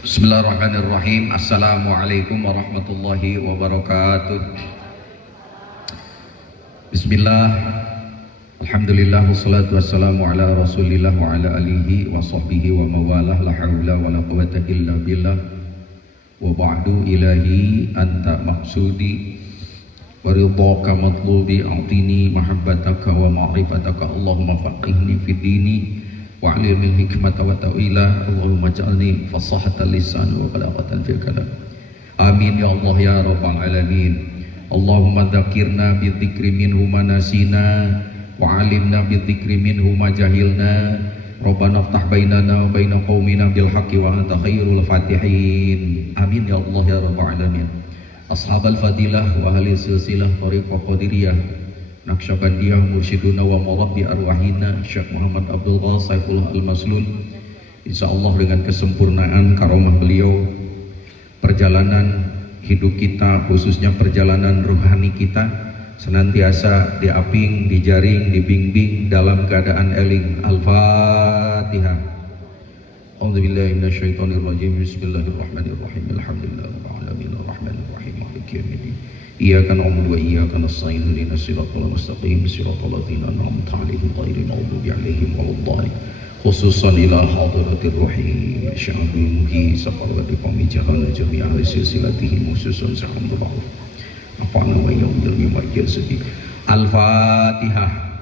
Bismillahirrahmanirrahim. Assalamualaikum warahmatullahi wabarakatuh. Bismillah. Alhamdulillah wassalatu wassalamu ala Rasulillah wa ala alihi wa sahbihi wa mawalah la haula wa la quwwata illa billah. Wa ba'du ilahi anta maqsudi wa ridhaka matlubi a'tini mahabbataka wa ma'rifataka Allahumma faqihni fid dini wa alimil hikmata wa ta'wila Allahumma ja'alni fasahatan lisan wa balagatan fil kalam. Amin ya Allah ya rabbal alamin. Allahumma dzakirna bidzikri minhu ma nasina wa alimna bidzikri minhu ma jahilna. Rabbana ftah bainana wa baina qaumina bil haqqi wa anta khairul fatihin. Amin ya Allah ya rabbal alamin. Ashabal fadilah wa ahli silsilah tariqah qadiriyah Naqsyabandiyah mursyiduna wa murabbi arwahina Syekh Muhammad Abdul Ghal Saifullah Al-Maslun. Insyaallah dengan kesempurnaan karomah beliau, perjalanan hidup kita, khususnya perjalanan rohani kita, senantiasa diaping, dijaring, dibimbing dalam keadaan eling. Al-Fatihah. A'udzubillahi minasyaitonirrajim. Bismillahirrahmanirrahim. Alhamdulillahirabbil alamin arrahmanir rahim maliki yaumiddin. Iyyaka na'budu wa iyyaka nasta'in ihdinas siratal mustaqim siratal ladzina an'amta 'alaihim ghairil maghdubi 'alaihim waladdallin. Khususan ila hadratir ruhi sya'bul muhi safarwati qami jahanna jami'a silsilatihi khususan sa'amul ma'ruf apa nama yaumil majid sedih. Al-Fatihah.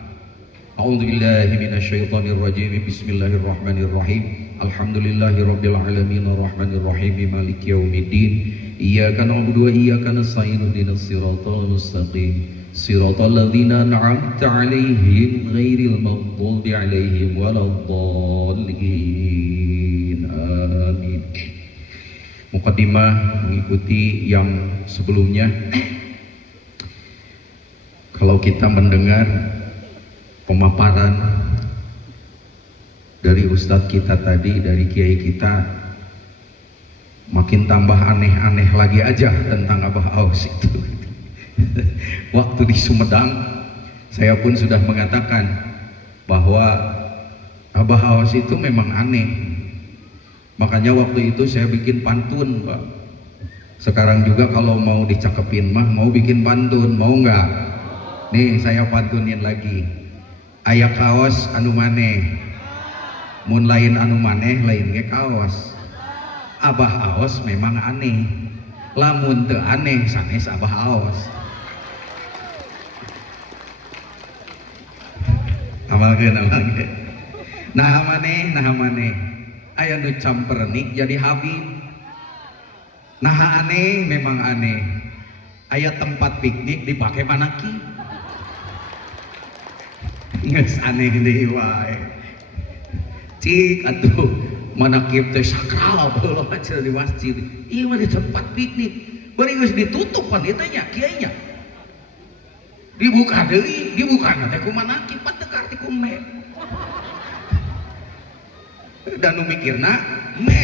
A'udzu billahi minasyaitonir rajim. Bismillahirrahmanirrahim. Alhamdulillahirabbil alamin arrahmanir rahim maliki yaumiddin. Iyyaka na'budu wa iyyaka nasta'in ihdinas siratal mustaqim siratal ladzina an'amta 'alaihim ghairil maghdubi 'alaihim waladdallin. Amin. Muqaddimah mengikuti yang sebelumnya. Kalau kita mendengar pemaparan dari ustadz kita tadi, dari kiai kita, makin tambah aneh-aneh lagi aja tentang Abah Aos itu. Waktu di Sumedang saya pun sudah mengatakan bahwa Abah Aos itu memang aneh. Makanya waktu itu saya bikin pantun, Pak. Sekarang juga kalau mau dicakepin mah mau bikin pantun, mau nggak? Nih saya pantunin lagi. Aya kaos anu maneh, mun lain anu maneh lain ge kaos. Abah Aos memang aneh, lamun teu aneh sanes Abah Aos. Amalkeun. Nah maneh aya nu campernik jadi Habib. Nah aneh memang aneh, aya tempat piknik dipake manaki. Geus aneh deui wae. Cik atuh manakib teh sakral beulah cenah di masjid. Ieu mah di tempat piknik. Bari geus ditutup panitanya kiainya. Dibuka deui, dibukana teh ku manakib pan teu karti ku me. Dan nu mikirna me.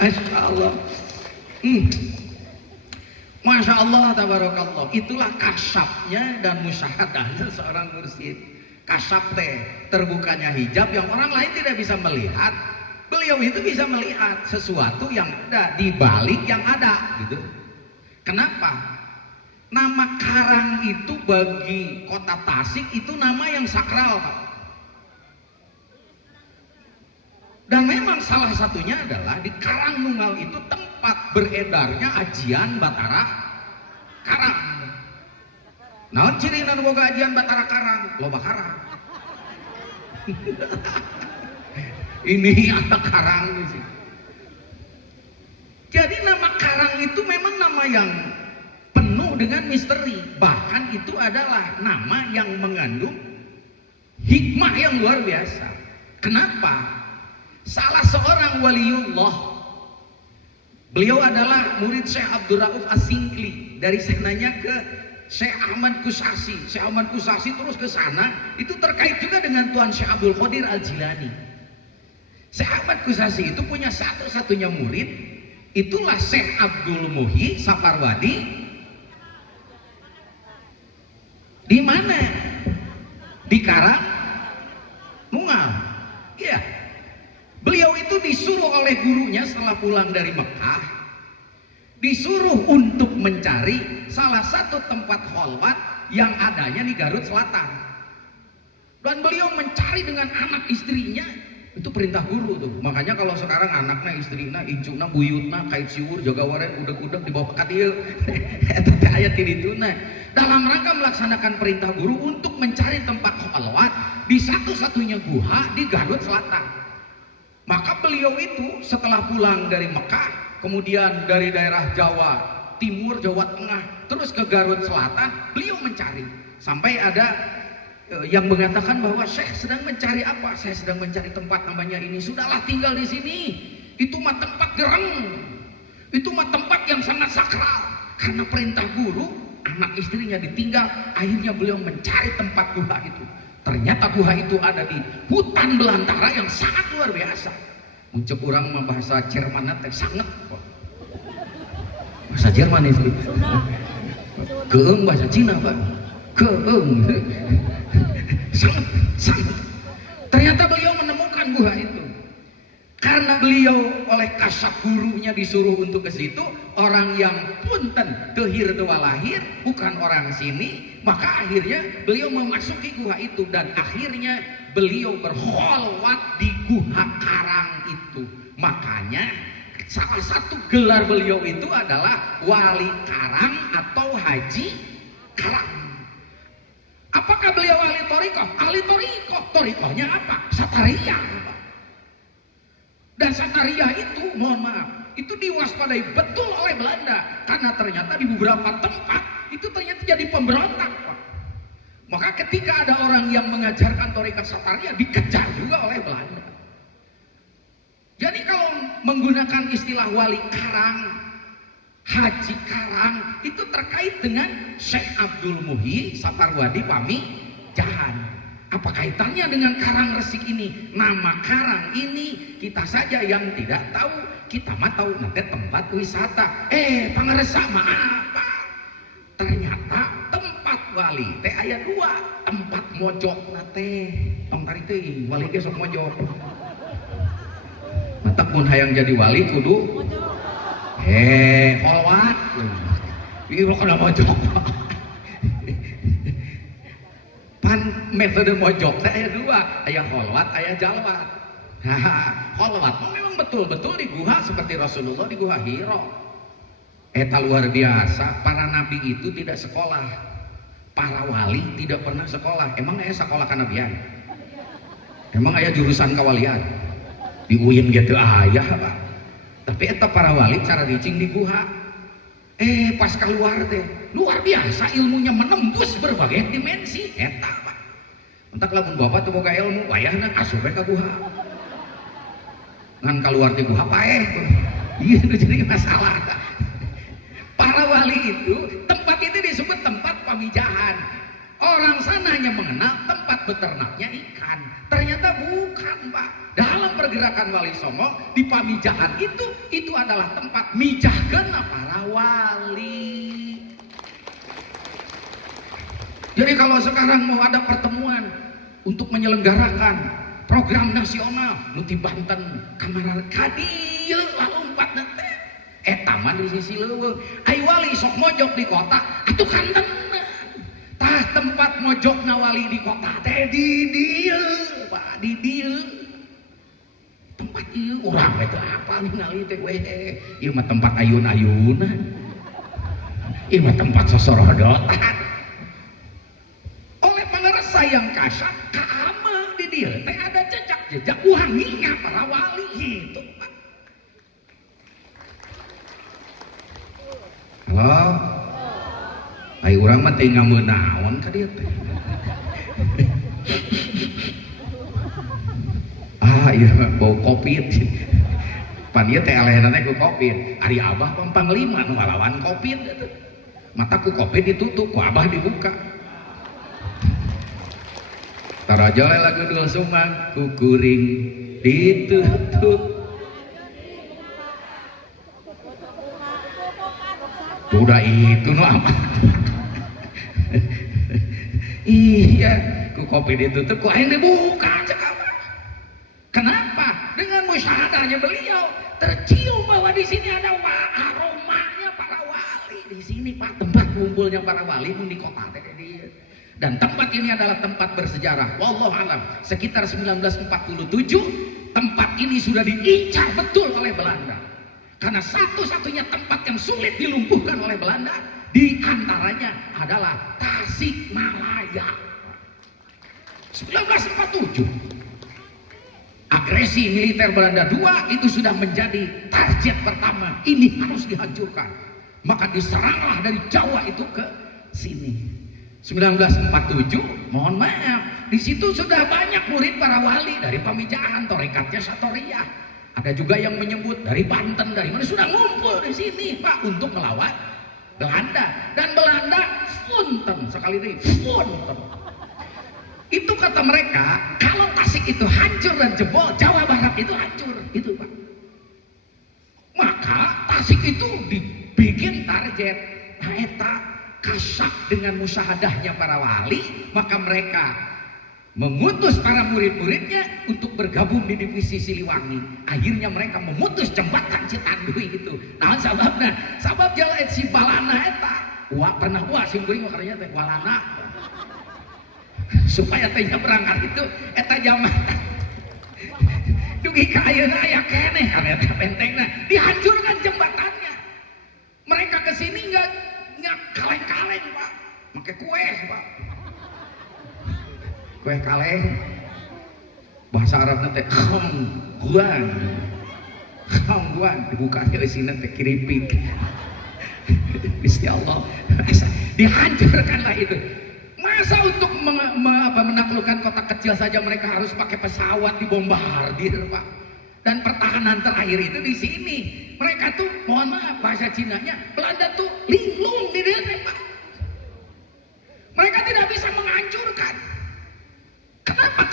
Masyaallah. Masya Allah tabarakallah. Itulah kasyafnya dan musyahadahnya seorang mursyid. Kasyaf teh terbukanya hijab yang orang lain tidak bisa melihat. Beliau itu bisa melihat sesuatu yang ada di balik yang ada, gitu. Kenapa? Nama Karang itu bagi kota Tasik itu nama yang sakral, Pak. Dan memang salah satunya adalah di Karangnunggal itu tempat beredarnya ajian Batara Karang. Naon cirina nu boga ajian Batara Karang? Loba karang. Ini ada karang sih. Jadi nama Karang itu memang nama yang penuh dengan misteri. Bahkan itu adalah nama yang mengandung hikmah yang luar biasa. Kenapa? Salah seorang waliullah, beliau adalah murid Syekh Abdul Rauf As-Singkli. Dari sananya ke Syekh Ahmad Kusasi. Syekh Ahmad Kusasi terus ke sana, itu terkait juga dengan Tuan Syekh Abdul Qadir Al-Jilani. Syekh Ahmad Kusasi itu punya satu-satunya murid, itulah Syekh Abdul Muhi Safarwadi. Di mana? Di Karangnunggal. Iya. Beliau itu disuruh oleh gurunya setelah pulang dari Mekah, disuruh untuk mencari salah satu tempat kholwat yang adanya di Garut Selatan. Dan beliau mencari dengan anak istrinya, itu perintah guru tuh. Makanya kalau sekarang anaknya, istrinya, incuna, buyutna, kait siwur, jaga waren, udeg-udeg dibawa ke dia. Itu ayat itu. Nah, dalam rangka melaksanakan perintah guru untuk mencari tempat kholwat di satu-satunya guha di Garut Selatan. Maka beliau itu setelah pulang dari Mekah, kemudian dari daerah Jawa Timur, Jawa Tengah, terus ke Garut Selatan, beliau mencari. Sampai ada yang mengatakan bahwa Syekh sedang mencari apa? Saya sedang mencari tempat namanya ini. Sudahlah tinggal di sini. Itu mah tempat gereng. Itu mah tempat yang sangat sakral. Karena perintah guru, anak istrinya ditinggal. Akhirnya beliau mencari tempat guha itu. Ternyata guha itu ada di hutan belantara yang sangat luar biasa. Muncul orang mah bahasa Jerman teh sangat. Bahasa Jerman itu. Keung bahasa Cina, Pak. Keung. Sangat. Ternyata beliau menemukan guha itu. Karena beliau oleh kasab gurunya disuruh untuk ke situ, orang yang punten tehir tua lahir, bukan orang sini, maka akhirnya beliau memasuki guha itu dan akhirnya beliau berkholwat di guha karang itu. Makanya salah satu gelar beliau itu adalah wali karang atau haji karang. Apakah beliau ahli torikoh? Ahli torikoh. Torikohnya apa? Sataria. Dan Sataria itu, mohon maaf, itu diwaspadai betul oleh Belanda. Karena ternyata di beberapa tempat itu ternyata jadi pemberontak. Maka ketika ada orang yang mengajarkan torikoh Sataria, dikejar juga oleh Belanda. Jadi kalau menggunakan istilah wali karang, haji karang, itu terkait dengan Syekh Abdul Muhyi Saparwadi Pamijahan. Apa kaitannya dengan karang resik ini? Nama karang ini kita saja yang tidak tahu. Kita mah tahu nanti tempat wisata. Pangaresa mah apa? Ternyata tempat wali teh aya 2, tempat mojok nate. Tong tari teh wali ge sok mojok. Mantap mun hayang jadi wali kudu kholwat. Ieu kana mojok. Pan metode mojok teh aya 2, aya kholwat, aya jalwat. Kholwat memang betul-betul di guha seperti Rasulullah di Guha Hira. Eta luar biasa, para nabi itu tidak sekolah. Para wali tidak pernah sekolah. Emang aya sekolah kanabian? Emang aya jurusan kawalian? Di UIN gitu aya, Pak. Tapi eta para wali cara dicing di guha. Pas keluar teh luar biasa ilmunya menembus berbagai dimensi. Eta Pak. Entak lamun bapak teu boga ilmu, wayahna asup ka guha. Ngan keluar di guha paeh. Iya itu jadi masalah. Para wali itu tempat itu disebut tempat pamijahan. Orang sana hanya mengenal tempat beternaknya ikan. Ternyata bukan, Pak. Dalam pergerakan Wali Songo di Pamijahan itu adalah tempat mijahkeun para wali. Jadi kalau sekarang mau ada pertemuan untuk menyelenggarakan program nasional nu ti Banten, Kamar Kadieu lalumpat teh. Eta mah di sisi leuweung. Ai wali sok mojok di kota, atuh kanten. Tah tempat mojokna wali di kota teh di dieu, Pak, di dieu. Tempat ieu urang teh apa ningali teh we. Ieu mah tempat ayun-ayunan. Ieu mah tempat sosorodotan. Oleh pangaresa yang kasar, kaama di dieu teh ada jejak-jejak wanginya para wali gitu, Pak. Halo. Ai urang mah teh ngameunnaon ka dieu teh. Iya bau kopi. Pan ieu teh alehna teh ku kopi. Ari Abah panglima nu ngalawan kopi teh. Mata ku kopi ditutup, ku Abah dibuka. Taraja le lagu Dul Sumang, ku kuring ditutup. Udah itu nu apa? Iya, ku kopi ditutup, ku aing dibuka cek apa? Kenapa? Dengan musyahadahnya tercium bahwa di sini ada aromanya para wali di sini Pak, tempat kumpulnya para wali di kota dia. Dan tempat ini adalah tempat bersejarah. Wallahu alam, sekitar 1947 tempat ini sudah diincar betul oleh Belanda. Karena satu-satunya tempat yang sulit dilumpuhkan oleh Belanda di antaranya adalah Tasikmalaya. 1947 agresi militer Belanda II itu sudah menjadi target pertama. Ini harus dihancurkan. Maka diseranglah dari Jawa itu ke sini. 1947, mohon maaf, di situ sudah banyak murid para wali dari Pamijahan, torikatnya Satoriyah. Ada juga yang menyebut dari Banten, dari mana sudah ngumpul di sini Pak untuk melawan Belanda. Dan Belanda funten sekali ini, funten. Itu kata mereka, kalau Tasik itu hancur dan jebol, Jawa Barat itu hancur, itu Pak. Maka Tasik itu dibikin target, eta kasak dengan musyahadahnya para wali, maka mereka mengutus para murid-muridnya untuk bergabung di divisi Siliwangi. Akhirnya mereka memutus jembatan Citandui itu. Nah sababna, sabab jalan si balana eta, pernah simkuring makanya teh walana. Supaya tehnya berangkat itu eta jambatan. Dugi ka ayeuna aya keneh kana eta pentengna, dihancurkan jembatannya. Mereka kesini nggak kaleng-kaleng Pak, pakai kue Pak, kue kaleng, bahasa Arabnya teh khongguan, dibukanya isinya teh keripik. Bisya Allah, dihancurkanlah itu. Masa untuk menaklukkan kota kecil saja mereka harus pakai pesawat dibombardir Pak. Dan pertahanan terakhir itu di sini. Mereka tuh, mohon maaf bahasa Cinanya, Belanda tuh linglung di daerah Pak. Mereka tidak bisa menghancurkan. Kenapa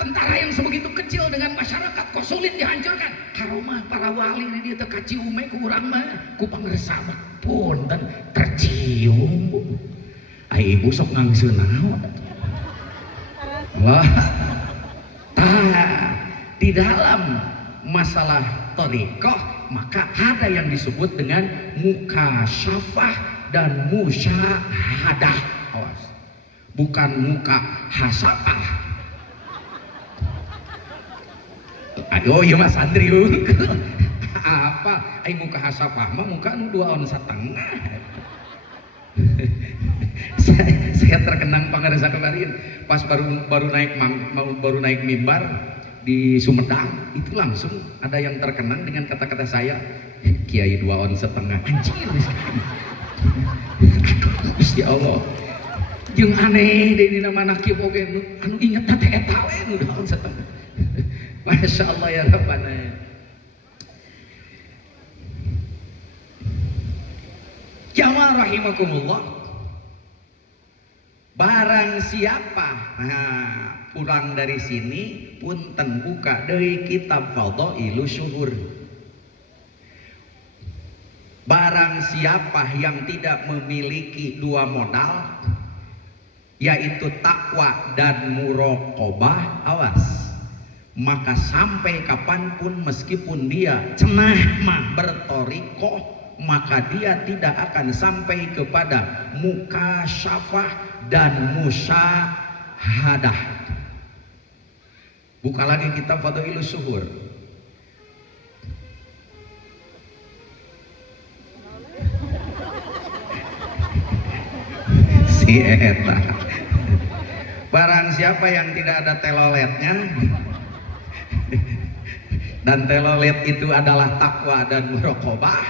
tentara yang sebegitu kecil dengan masyarakat kok sulit dihancurkan? Karomah para wali ini dia terkaciume kurang mah, ku pangresabak pun dan tercium. Ai ibu sok ngangseun naon. Wah. Di dalam masalah thariqah maka ada yang disebut dengan mukasyafah dan musyahadah. Awas. Bukan muka hasapah. Aduh ya Mas Andri. Apa? Ai muka hasapah mah muka nu 2 on setengah. Saya terkenang pangaresa kemarin pas baru naik mimbar di Sumedang, itu langsung ada yang terkenang dengan kata-kata saya, Kiai 2 on setengah. Anjir Gusti Allah jeung aneh deui dina mana kieu oge anu inget teh eta we nu 2 on setengah. Masya Allah ya Rabbana. Jamaah rahimakumullah, barang siapa pulang dari sini punten buka deui kitab Fadhailus Syuhur. Barang siapa yang tidak memiliki 2 modal, yaitu takwa dan muraqabah, awas, maka sampai kapanpun meskipun dia cenah mah berthariqah, maka dia tidak akan sampai kepada mukasyafah dan musyahadah. Buka lagi kitab Fadhailus Syuhur. Si eta. Barang siapa yang tidak ada teloletnya dan telolet itu adalah takwa dan muraqabah,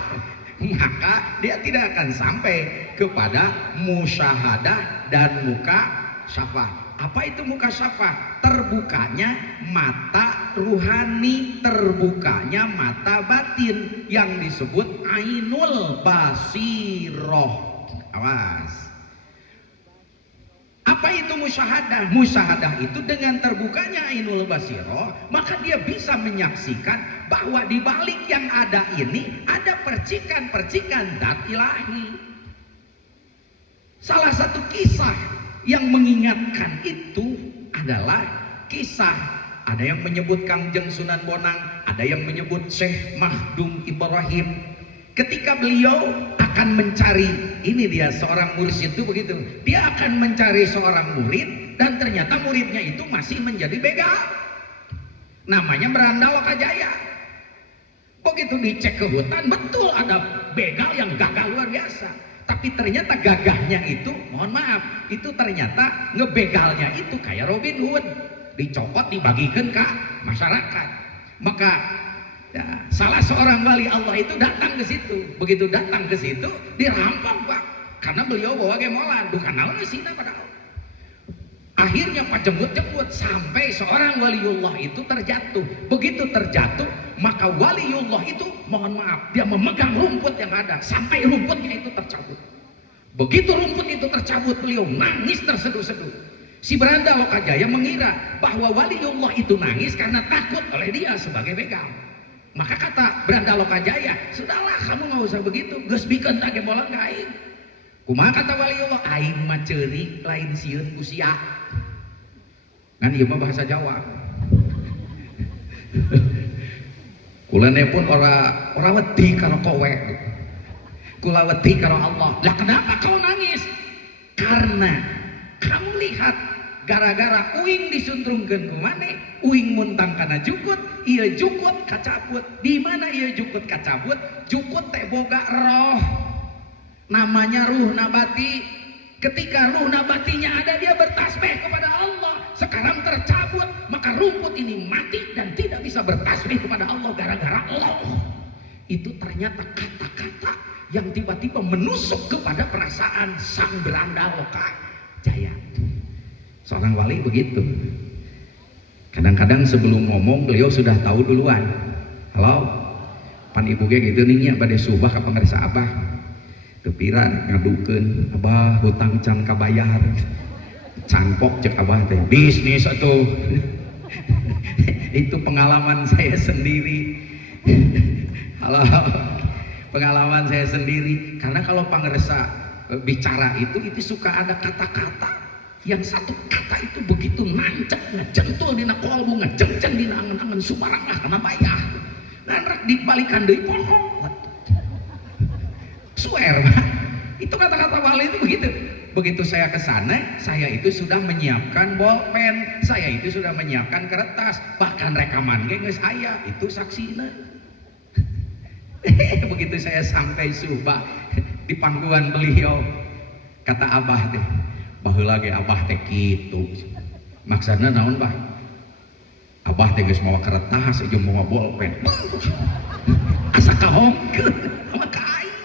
maka dia tidak akan sampai kepada musyahadah dan mukasyafah. Apa itu mukasyafah? Terbukanya mata ruhani, terbukanya mata batin yang disebut ainul basiroh. Awas. Apa itu musyahadah? Musyahadah itu dengan terbukanya ainul basiroh, maka dia bisa menyaksikan bahwa di balik yang ada ini ada percikan-percikan zat ilahi. Salah satu kisah yang mengingatkan itu adalah kisah, ada yang menyebut Kangjeng Sunan Bonang, Ada yang menyebut Syekh Mahdum Ibrahim, ketika beliau akan mencari, ini dia seorang mursyid itu begitu, dia akan mencari seorang murid dan ternyata muridnya itu masih menjadi begal, namanya Beranda Lokajaya. Begitu dicek ke hutan, betul ada begal yang gagah luar biasa, tapi ternyata gagahnya itu, mohon maaf, itu ternyata ngebegalnya itu kayak Robin Hood, dicopot dibagikan ke masyarakat. Maka ya, salah seorang wali Allah itu datang ke situ. Begitu datang ke situ dirampok Pak, karena beliau bawa gemolan, bukan naon sina padahal. Akhirnya Pak jemput-jemput sampai seorang waliullah itu terjatuh. Begitu terjatuh, maka waliullah itu mohon maaf, dia memegang rumput yang ada sampai rumputnya itu tercabut. Begitu rumput itu tercabut, beliau nangis terseduh-seduh. Si Beranda Lokajaya mengira bahwa waliullah itu nangis karena takut oleh dia sebagai begal. Maka kata Beranda Lokajaya, sudahlah kamu nggak usah begitu, geus bikeun tage bola ka aing. Kumaha kata waliullah, aing mah ceurik lain sieun ku sia. Kan ieu mah bahasa Jawa. Kulane pun ora wedi karo kowe. Kula wedi karo Allah. Lah kenapa kau nangis? Karena kamu lihat, gara-gara uing disuntrungkeun ku maneh, uing muntang kana jukut, ieu jukut kacabut. Di mana ieu jukut kacabut? Jukut teh boga roh. Namanya ruh nabati. Ketika ruh nabatinya ada, dia bertasbih kepada Allah. Sekarang tercabut, maka rumput ini mati dan tidak bisa bertasbih kepada Allah gara-gara Allah. Itu ternyata kata-kata yang tiba-tiba menusuk kepada perasaan sang Beranda Lokajaya. Seorang wali begitu. Kadang-kadang sebelum ngomong beliau sudah tahu duluan. Halo, pan ibu ge gitu nih nya bade subah ka pangarisa abah. Tepiran ngadukeun, abah hutang can kabayar. Canpok cek abah teh bisnis atuh. Itu pengalaman saya sendiri. Halo, pengalaman saya sendiri. Karena kalau pangarisa bicara itu suka ada kata-kata yang satu kata itu begitu nancep, ngejentul dina kolbu, ngejeng-jeng dina angen-angen subarangah karena bayah. Nah, rek dibalikan deui pohon. Swear, itu kata-kata wali itu begitu. Begitu saya ke sana, saya itu sudah menyiapkan bolpen, saya itu sudah menyiapkan kertas, bahkan rekaman geus aya, itu saksina. Begitu saya sampai subah di pangkuan beliau, kata abah teh, baheula ge abah teh kitu. Maksudna naon, Bah? Abah teh geus mawa kertas, jeung mawa bolpen. Asa kahongkeun sama ka aing.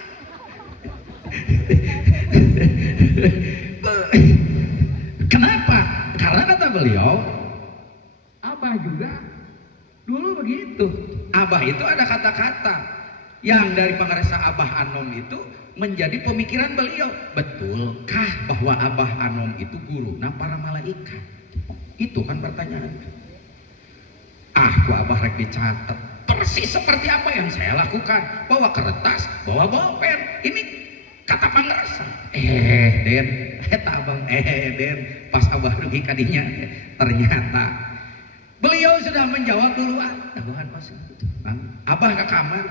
Kenapa? Karena kata beliau, Abah juga dulu begitu. Abah itu ada kata-kata yang dari pangaresa Abah Anom itu menjadi pemikiran beliau. Betulkah bahwa Abah Anom itu guruna para malaikat? Itu kan pertanyaan. Ku Abah rek dicatat persis seperti apa yang saya lakukan. Bawa kertas, bawa bolpen. Ini kata pangaresa. Den, eta abang, Den, pas Abah rugi kadinya, ternyata beliau sudah menjawab duluan. Dagohan pas Abah ke kamar,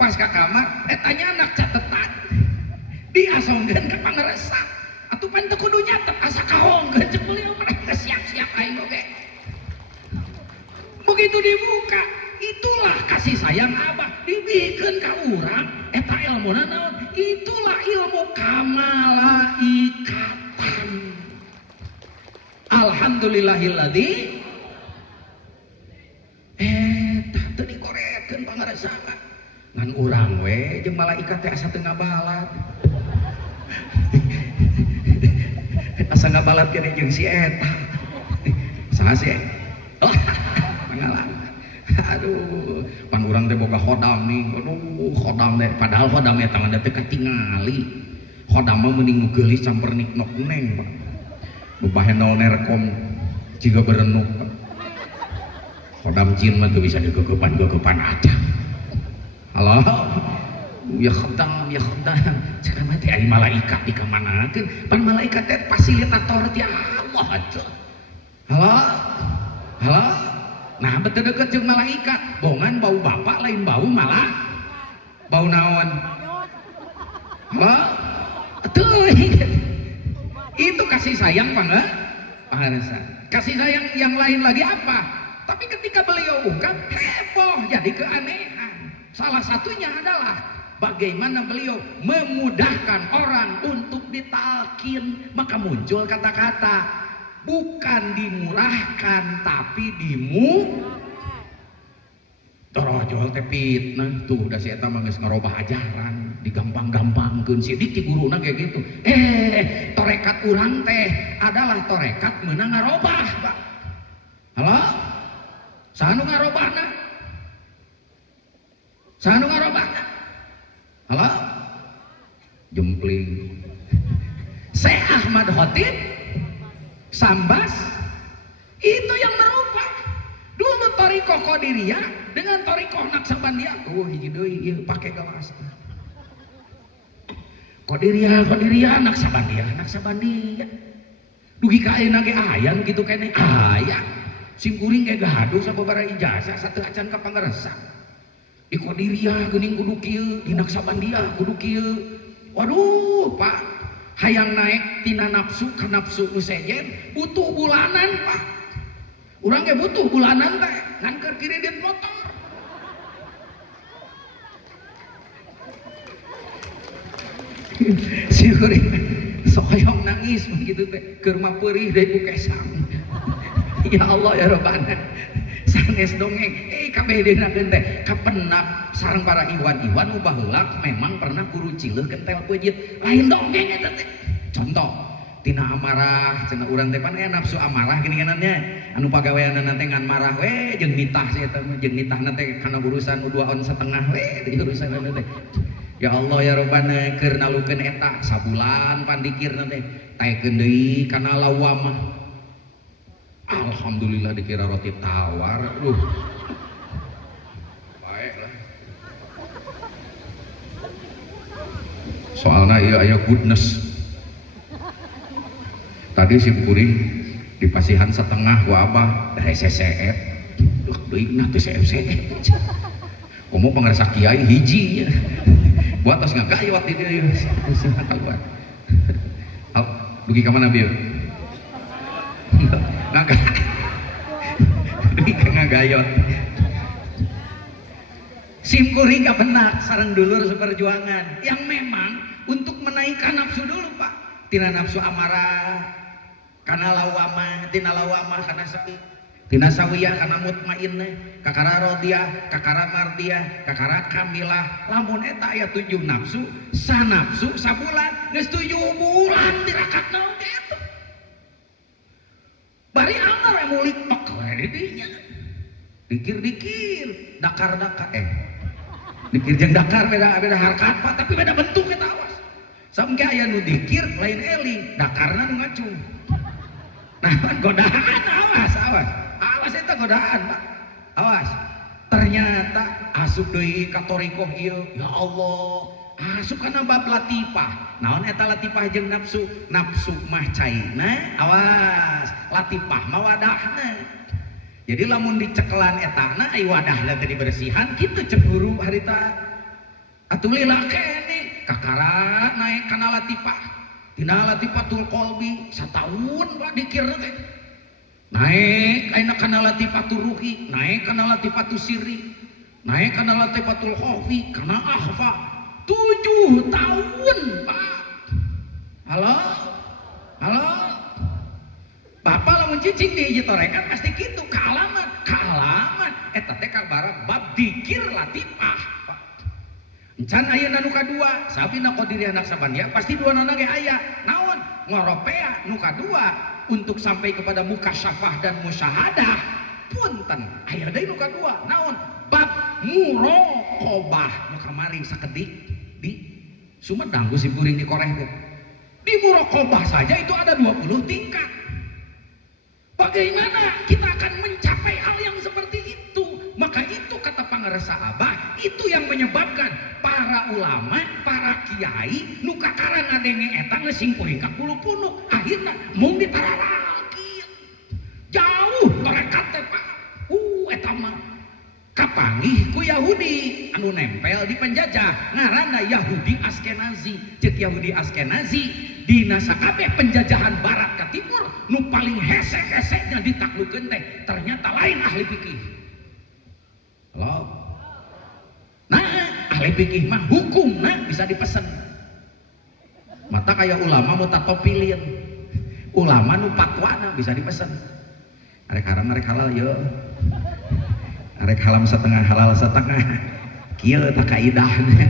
pas ke kamar, tanya anak catetan, diasongkeun ke pangaresa. Atuh pan teu kudu nyatet, asa kahongkeun cek beliau mereka siap-siap aing oge. Begitu dibuka, itulah kasih sayang Abah dibikeun ka urang. Eta ilmuna naon? Itulah ilmu kamalaikatan. Alhamdulillahilladzi teu dikorekeun pangaresa. Ngan urang we jeung malaikat teh asa teu ngabalat. Asa ngabalat keneh jeung si eta. Saha sih? Pengalaman. Aduh, pan urang teh boga khodam nih. Aduh, khodam teh padahal khodam eta mah teu katingali. Khodam mah mending nu geulis camper niknok neng, Pak. Bebahendol nerkom jiga berenuk, Pak. Khodam jin mah teu bisa digegepan aja. Halo. Ya khodam, ya khodam. Cenah mah teh ari malaikat dikamanakeun. Pan malaikat teh fasilitator ti Allah aja. Halo. Halo. Nah betul deket jeung malaikat bongan bau bapak lain bau malah bau naon halo tuh itu kasih sayang banget kasih sayang yang lain lagi apa tapi ketika beliau ungkap heboh jadi keanehan salah satunya adalah bagaimana beliau memudahkan orang untuk ditalkin maka muncul kata-kata bukan dimurahkan tapi torojol teh fitnah tuh da si eta mah geus ngarobah ajaran digampang-gampangkeun sidik ti guruna kayak gitu torekat urang teh adalah torekat meunang ngarobah Pak halo saha nu ngarobahna halo jempling Syekh Ahmad Khotib Sambas itu yang merubah dulu Thariqah Qadiriyah dengan Thariqah Naqsabandiyah hiji deui ieu pake gawas Qadiriyah Naqsabandiyah dugi ka ayeuna ge aya nu kitu keneh aya sim kuring ge gaduh sababaraha ijazah sateu acan ka pangaresep di Qadiriyah geuning kudu kieu di Naqsabandiyah kudu kieu waduh Pak hayang naik tina nafsu ke nafsu sejen butuh bulanan Pak urang ge butuh bulanan teh ngan keur kiridin motor si kuring sok hoyong nangis begitu teh keur mapeurih deui ku kesang ya Allah ya Rabbana sanes dongeng kabeh dinakeun teh kapenap sareng para iwan-iwan nu baheula memang pernah guru cileuh kentel peujit lain dongeng eta teh contoh tina amarah cenah urang teh pan aya nafsu amarah geuninganna anu pagaweanna teh ngan marah we jeung nitah si eta jeung nitahna teh kana urusan 2 on setengah we di urusanna teh ya Allah ya Rabbana keur nalukeun eta sabulan pandikirna teh taekeun deui kana lawamah alhamdulillah dikira roti tawar baiklah soalnya iya aya goodness tadi si kuring dipasihan setengah ku abah dari CCF deui nah teh CCF komo pangarasa kiai hiji buat tos ngagayot di dieu keluar dugi ka mana bieu ngagayot sim kuring ka benak sareng dulur seperjuangan yang memang untuk menaikkan nafsu dulu Pak tina nafsu amarah kana lawamah tina lawamah kana sawi tina sawiyah kana mutmainnah kakara rodiyah kakara mardiyah kakara kamilah lamun eta aya 7 nafsu sanafsu sabulan geus 7 bulan tirakatna kitu bari amar mulik tok we dinya dikir-dikir dakar-dakar dikir jeung dakar beda harkat Pak tapi beda bentuk eta awas samke aya nu dikir lain eling dakarna nu ngacung nah godaan awas eta godaan Pak awas ternyata asup deui ka thariqah ieu ya Allah asup kana bab latifah naon eta latifah jeung nafsu mah caina awas latifah mah wadahna jadi lamun dicekelan etana ai wadahna teh dibersihan kitu cek guru harita atuh lila kene kakara naik kana latifah tina latifatul qalbi sataun Pak dikirna teh naik aina kana latifatul ruhi naik kana latifatul sirri naik kana latifatul khafi kana akhfa 7 tahun Pak halo Bapak lamun cicing di hiji torekat pasti kitu kaalaman eta teh kabara bab dikir latifah Pak encan ayeuna nu kadua sabina Qadiriyah Naqsabandiyah pasti duanana ge aya naon ngoropea nu kadua untuk sampai kepada mukasyafah dan musyahadah punten aya deui nu kadua naon bab muraqabah nu kamari sakedik di Sumedang ku si kuring di koreh teh di muraqabah saja itu ada 20 tingkat bagaimana kita akan mencapai hal yang seperti itu maka itu kata pangaresa Abah itu yang menyebabkan para ulama para kiai nu kakara ngadenge eta ngesing kuring ka puluh-puluh akhirna mung ditararalkeun jauh torekat teh Pak kapanggih ku Yahudi anu nempel di penjajah ngaranna Yahudi Askenazi. Cek Yahudi Askenazi dina sakabeh penjajahan barat ke timur nu paling hesek-heseknya ditaklukkeun teh ternyata lain ahli fikih. Halo. Nah, ahli fikih mah hukumna bisa dipesen. Mata kayak ulama mau tato pilih, ulama nu fatwana bisa dipesen. Arek haram arek halal yo, arek haram setengah halal setengah. Kieu tak kaidahna.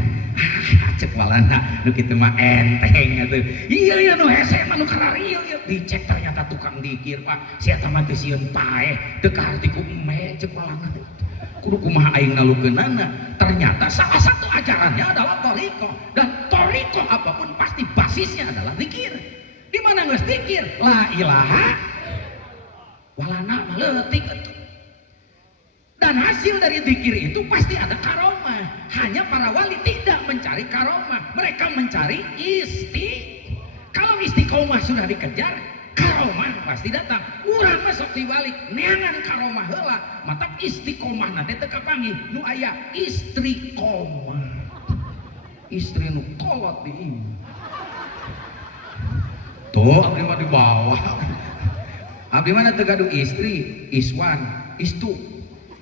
Cek walana nu kitu mah enteng atuh. Iya ya nu hese mah nu kararieu ya dicek ternyata tukang dikir Pak. Si eta mah teu sieun paeh, teu kaharti ku eme cek walana. Kudu kumaha aing nalukkeunana. Ternyata salah satu ajarannya adalah toriko, dan toriko apapun pasti basisnya adalah zikir. Di mana geus zikir la ilaha walana maletik atuh. Dan hasil dari zikir itu pasti ada karomah. Hanya para wali tidak mencari karomah, mereka mencari kalau istiqomah sudah dikejar, karomah pasti datang. Urang mah sok dibalik neangan karomah heula, mata istiqomah nanti teu kapanggih nu aya istriqomah. Istri nu kolot di ieu. Tuh abdi mah di bawah. Abdi mana teu gaduh istri, iswan, istu.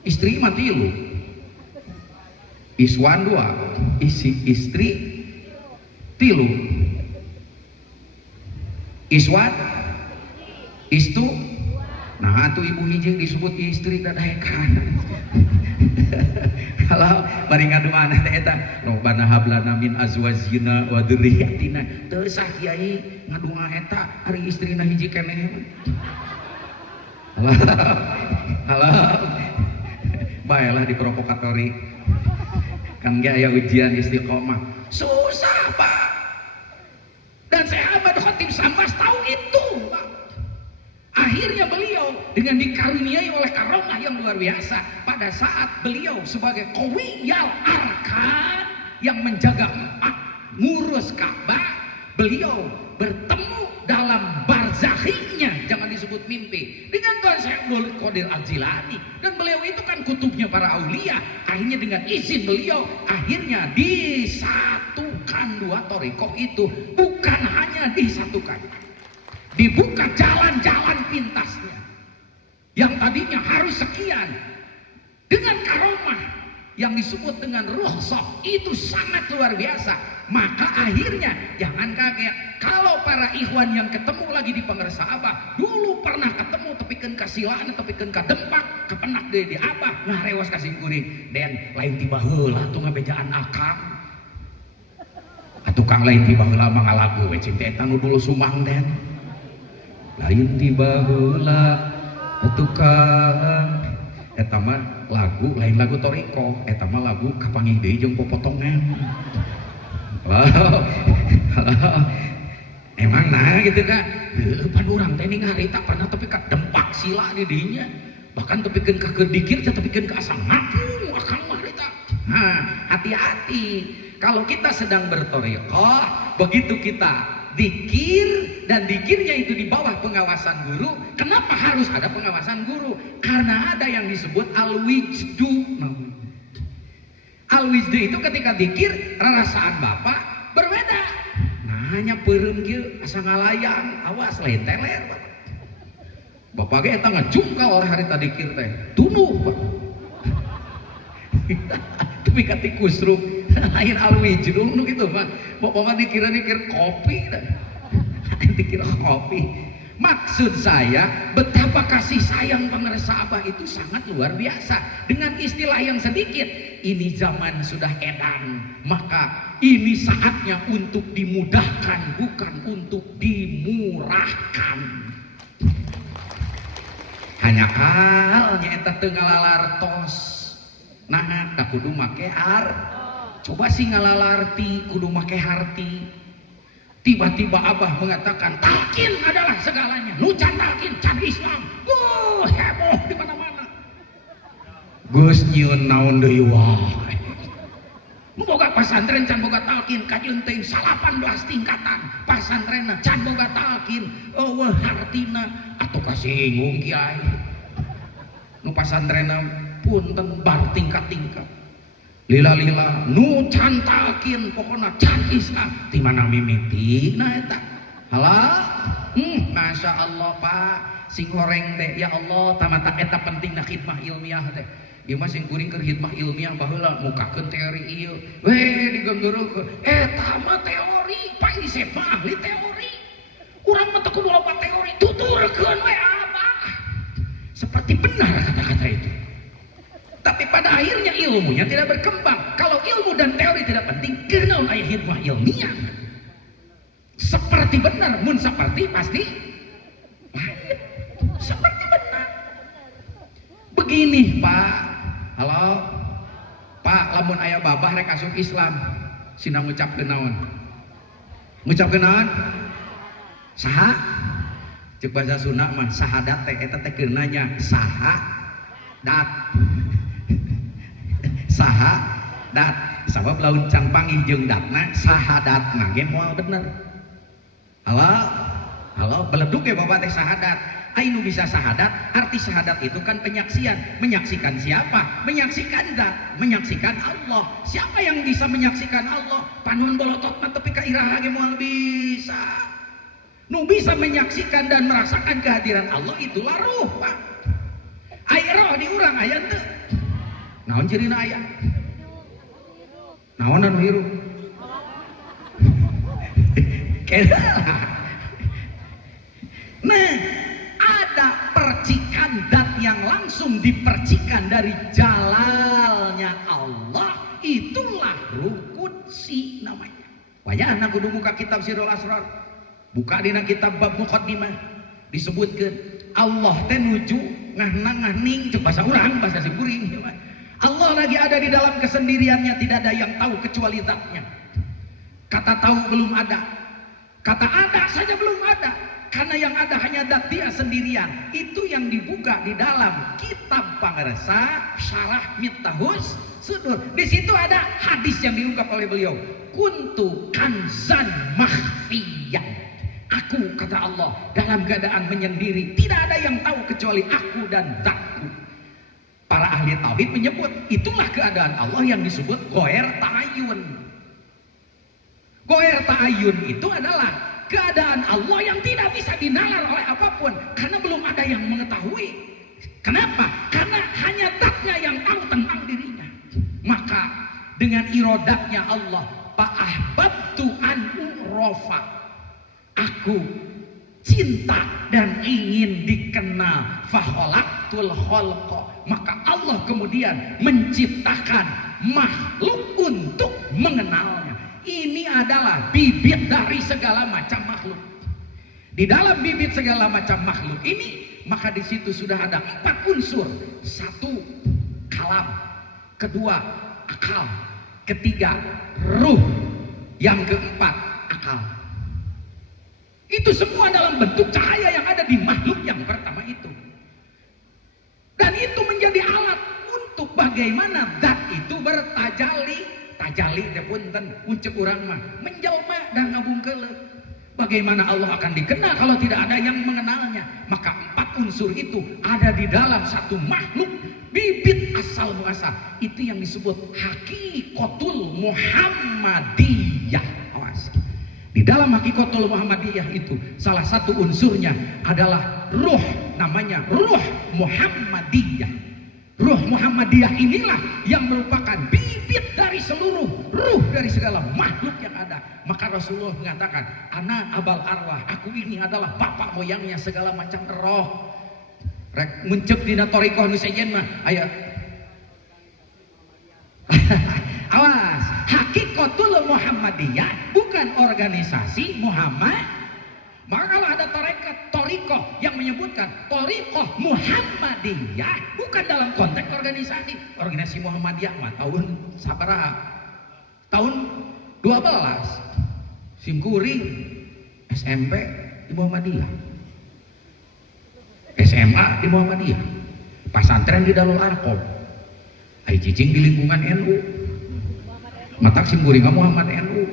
Istri mah 3, iswan 2, istri 3, iswan, istu. Nah atuh ibu hiji disebut istri dadaekan. Kalau bari ngaduaan teh eta, robbana hablana min azwajina wa dzurriyyatina. Teu sah kiai ngaduaa eta ari istrina hiji keneh. Halo. Baiklah diprovokatori kan gak aya ujian istiqomah susah Pak, dan saya Ahmad Khatib Sambas tahu itu Pak. Akhirnya beliau dengan dikaruniai oleh karomah yang luar biasa pada saat beliau sebagai qawiyal arkan yang menjaga 4 ngurus Ka'bah, beliau bertemu dalam barzakhinya, jangan disebut mimpi, dengan Tuhan Syekh Abdul Qadir Al-Jilani. Dan beliau itu kan kutubnya para aulia. Akhirnya dengan izin beliau, akhirnya disatukan 2 thariqah itu. Bukan hanya disatukan, dibuka jalan-jalan pintasnya yang tadinya harus sekian, dengan karomah yang disebut dengan rukhsah itu sangat luar biasa. Maka akhirnya jangan kaget kalau para ikhwan yang ketemu lagi di Pangersa Abah dulu pernah ketemu tepikeun ka Silana, tepikeun ka Dempak, kepenak deui di Abah, ngarewas ka kuring den lain tiba heula tuh ngabejaan akang. Tukang lain tiba heula mah ngalagu we cinta eta nu dulu sumang den. Lain tiba heula tukang eta mah lagu lain lagu toriko, eta mah lagu kapanggih deui jeung popotongan. Halo. Emang nah gitu kan pan urang teh ngarita pernah tapi ka Dempak sila di dinya, bahkan tepikeun ka keur dikir teh tepikeun ka asam ngapung akang mah rita. Nah, hati-hati kalau kita sedang berthariqah, begitu kita dikir dan dikirnya itu di bawah pengawasan guru. Kenapa harus ada pengawasan guru? Karena ada yang disebut al-wijdu. Al-wijdu itu ketika dikir rarasaan bapak berbeda. Nah hanya peureum kieu asa ngalayang, awas lain teler bapak ge eta ngajungkal oleh hari tadi dikir teh tunuh tapi kati kusruk lain al-wijdu nu kitu mah bapak mah dikira-dikir kopi dikira kopi. Maksud saya betapa kasih sayang Pangersa Abah itu sangat luar biasa. Dengan istilah yang sedikit, ini zaman sudah edan, maka ini saatnya untuk dimudahkan bukan untuk dimurahkan. Hanya halnya eta teu ngalalartos. Nah, da kudu make coba sih ngalalarti kudu make harti. Tiba-tiba Abah mengatakan talqin adalah segalanya. Nu can talqin, can Islam. Heboh di mana-mana. Geus nyieun naon deui wae. Nu boga pasantren can boga talqin kajeun teh 18 tingkatan. Pasantrenna can boga talqin, eueuh hartina atuh kasinggung kiai. Nu pasantrenna punten bar tingkat-tingkat lila-lila nu cantakin pokoknya can Islam di mana mimiti nah eta halah Masya Allah Pak sing horeng teh ya Allah tamata eta pentingna khidmah ilmiah teh ieu mah sing kuring keur khidmah ilmiah baheula mukakeun teori ieu we digenggeureukeun eta mah teori Pak Isep mah ahli teori urang mah teu kudu loba teori tuturkeun we Abah seperti benar kata-kata itu. Tapi pada akhirnya ilmunya tidak berkembang. Kalau ilmu dan teori tidak penting, kenaun aya hikmah ilmiah. Seperti benar, mun seperti pasti lain. Seperti benar. Begini Pak, halo Pak, lamun aya babah rek asup Islam, sina ngucapkeun naon? Ngucapkeun naon? Saha? Cek bahasa Sunda mah sahadat teh eta teh keunanya sahadat. Sahadat sabab laun can panggih jeung datna sahadatna ge moal bener. Halo beledug ya Bapak teh sahadat. Ainu bisa sahadat, arti sahadat itu kan penyaksian. Menyaksikan siapa? Menyaksikan zat, menyaksikan Allah. Siapa yang bisa menyaksikan Allah? Panuan bolotot mah tepi ka iraha ge moal bisa. Nu bisa menyaksikan dan merasakan kehadiran Allah itulah ruh, Pak. Aya roh di urang aya teu? Naon cirina aya? Naon anu hirup? Nah, ada percikan zat yang langsung dipercikan dari jalalnya Allah, itulah ruh qudsi namanya. Wayahna kudu buka kitab Sirrul Asrar. Buka dina kitab bab muqaddimah disebutkeun Allah teh nuju ngahning cek bahasa urang bahasa sikuring. Allah lagi ada di dalam kesendiriannya, tidak ada yang tahu kecuali zatnya. Kata tahu belum ada, kata ada saja belum ada, karena yang ada hanya zat dia sendirian. Itu yang dibuka di dalam kitab Pangaresa Syarah Miftahus Sudur. Di situ ada hadis yang diungkap oleh beliau, kuntu kanzan makhfiyan. Aku, kata Allah, dalam keadaan menyendiri, tidak ada yang tahu kecuali aku dan zatku. Para ahli tauhid menyebut itulah keadaan Allah yang disebut goer ta'ayun. Goer ta'ayun itu adalah keadaan Allah yang tidak bisa dinalar oleh apapun karena belum ada yang mengetahui. Kenapa? Karena hanya zatnya yang tahu tentang dirinya. Maka dengan irodatnya Allah, fa'ahbabtu an u'rafa, aku cinta dan ingin dikenal, faholaktul kholqa, maka Allah kemudian menciptakan makhluk untuk mengenalnya. Ini adalah bibit dari segala macam makhluk. Di dalam bibit segala macam makhluk ini, maka di situ sudah ada 4 unsur. 1, kalam. 2, akal. 3, ruh. Yang keempat, akal. Itu semua dalam bentuk cahaya yang ada di makhluk yang pertama itu. Dan itu menjadi alat untuk bagaimana zat itu bertajali. Tajali teh punten uncek urang mah menjelma dan ngabungkeuleuh. Bagaimana Allah akan dikenal kalau tidak ada yang mengenalnya? Maka 4 unsur itu ada di dalam satu makhluk, bibit asal muasal. Itu yang disebut hakikatul Muhammadiyah. Awas. Di dalam hakikatul Muhammadiyah itu salah satu unsurnya adalah ruh, namanya ruh Muhammadiyah. Ruh Muhammadiyah inilah yang merupakan bibit dari seluruh ruh dari segala makhluk yang ada. Maka Rasulullah mengatakan, ana abal arwah, aku ini adalah bapak moyangnya segala macam roh. Rek muncul dina thariqah nu sejen mah aya awas, hakikatul Muhammadiyah bukan organisasi Muhammad. Maka kalau ada thariqah yang menyebutkan thariqah Muhammadiyah bukan dalam konteks organisasi. Organisasi Muhammadiyah mah tahun sabaraha? Tahun 12. Simkuring SMP di Muhammadiyah. SMA di Muhammadiyah. Pasantren di Darul Arqam. Ai cicing di lingkungan NU. Matak simkuring Muhammad NU.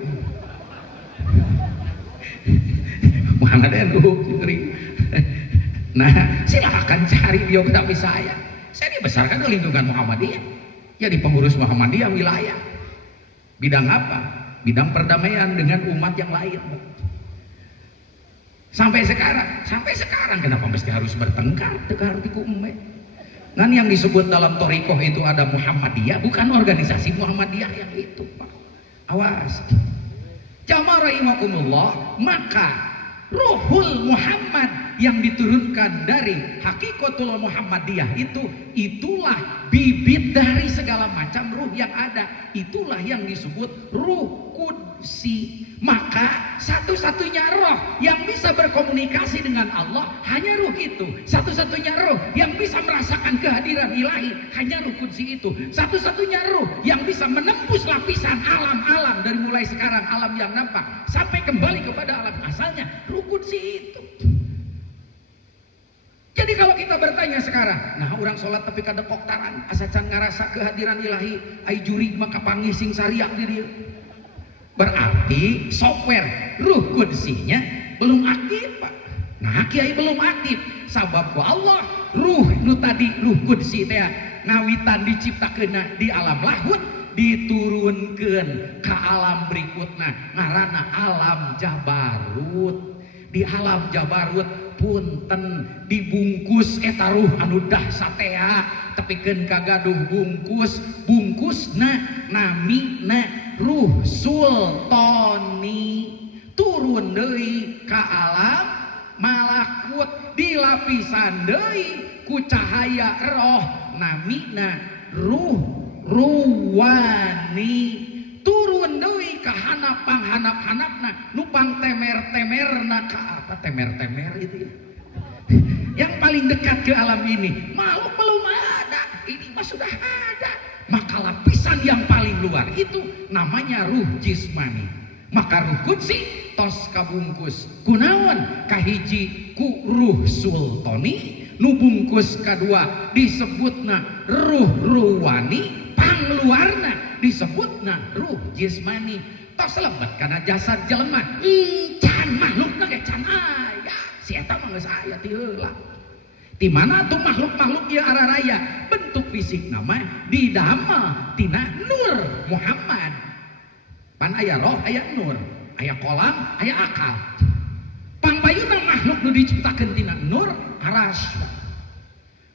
Muhammad NU. Nah, silakan cari biografi saya. Saya dibesarkan di lingkungan Muhammadiyah, jadi pengurus Muhammadiyah wilayah. Bidang apa? Bidang perdamaian dengan umat yang lain. Sampai sekarang kenapa mesti harus bertengkar? Tegar di kume. Kan yang disebut dalam Thariqah itu ada Muhammadiyah, bukan organisasi Muhammadiyah yang itu, Pak. Awas. Jamaah rahimakumullah, maka Ruhul Muhammad yang diturunkan dari Hakikatul Muhammadiyah itulah bibit dari segala macam ruh yang ada. Itulah yang disebut Ruh Qudsi. Maka satu-satunya roh yang bisa berkomunikasi dengan Allah hanya ruh itu. Satu-satunya roh yang bisa merasakan kehadiran ilahi hanya Ruh Qudsi itu. Satu-satunya roh yang bisa menembus lapisan alam-alam dari mulai sekarang alam yang nampak sampai kembali kepada alam asalnya Ruh Qudsi itu. Jadi kalau kita bertanya sekarang, nah orang sholat tapi kada koktaran, asa can ngarasa kehadiran ilahi, ai jurig maka pangising sariak di dia. Berarti software Ruh Qudsinya belum aktif, Pak. Nah, kiai belum aktif. Sabab ku Allah, ruh nu tadi Ruh Qudsi teh ngawitan diciptakeun di alam lahut diturunkeun ke alam berikutna ngaranna alam Jabarut. Di alam Jabarut punten dibungkus eta ruh anu dahsat teh tepikeun ka gaduh bungkusna namina Ruh Sultani turun deui ka alam malakut dilapisan deui ku cahaya roh namina Ruh Ruwani turun deui ka hanap-hanapna nupang temer-temerna ka apa temer-temer itu ya yang paling dekat ke alam ini makhluk belum ada, ini mah sudah ada. Maka lapisan yang paling luar itu namanya ruh jismani. Maka Ruh Qudsi tos kabungkus kunaon kahiji ku Ruh Sultani, nu bungkus kadua disebutna Ruh Ruwani, pangluarna disebutna Ruh Jismani. Tos lebet kana jasad jelema can makhlukna ge can aya si eta mah geus aya ti heula. Di mana tuh makhluk-makhluk ieu araraya bentuk fisik nama didamel tina Nur Muhammad. Pan aya roh aya nur, aya kolam aya akal. Pangbayuna makhluk nu diciptakeun tina nur aras.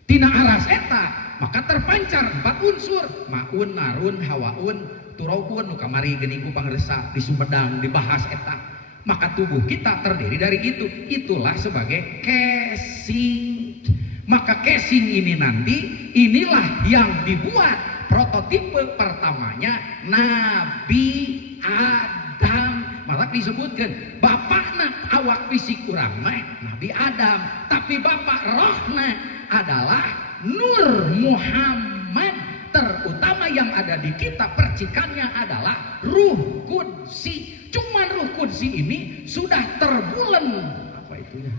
Tina aras eta maka terpancar 4 unsur maun, narun, hawaun, turaun nu kamari geuning ku pangresa di Sumedang dibahas eta. Maka tubuh kita terdiri dari itu. Itulah sebagai casing. Maka casing ini nanti inilah yang dibuat prototipe pertamanya Nabi Adam. Maka disebutkan bapakna awak fisik urang mah Nabi Adam, tapi bapak rohna adalah Nur Muhammad. Terutama yang ada di kita percikannya adalah Ruh Qudsi. Cuman Ruh Qudsi ini sudah terbulen apa itu ya?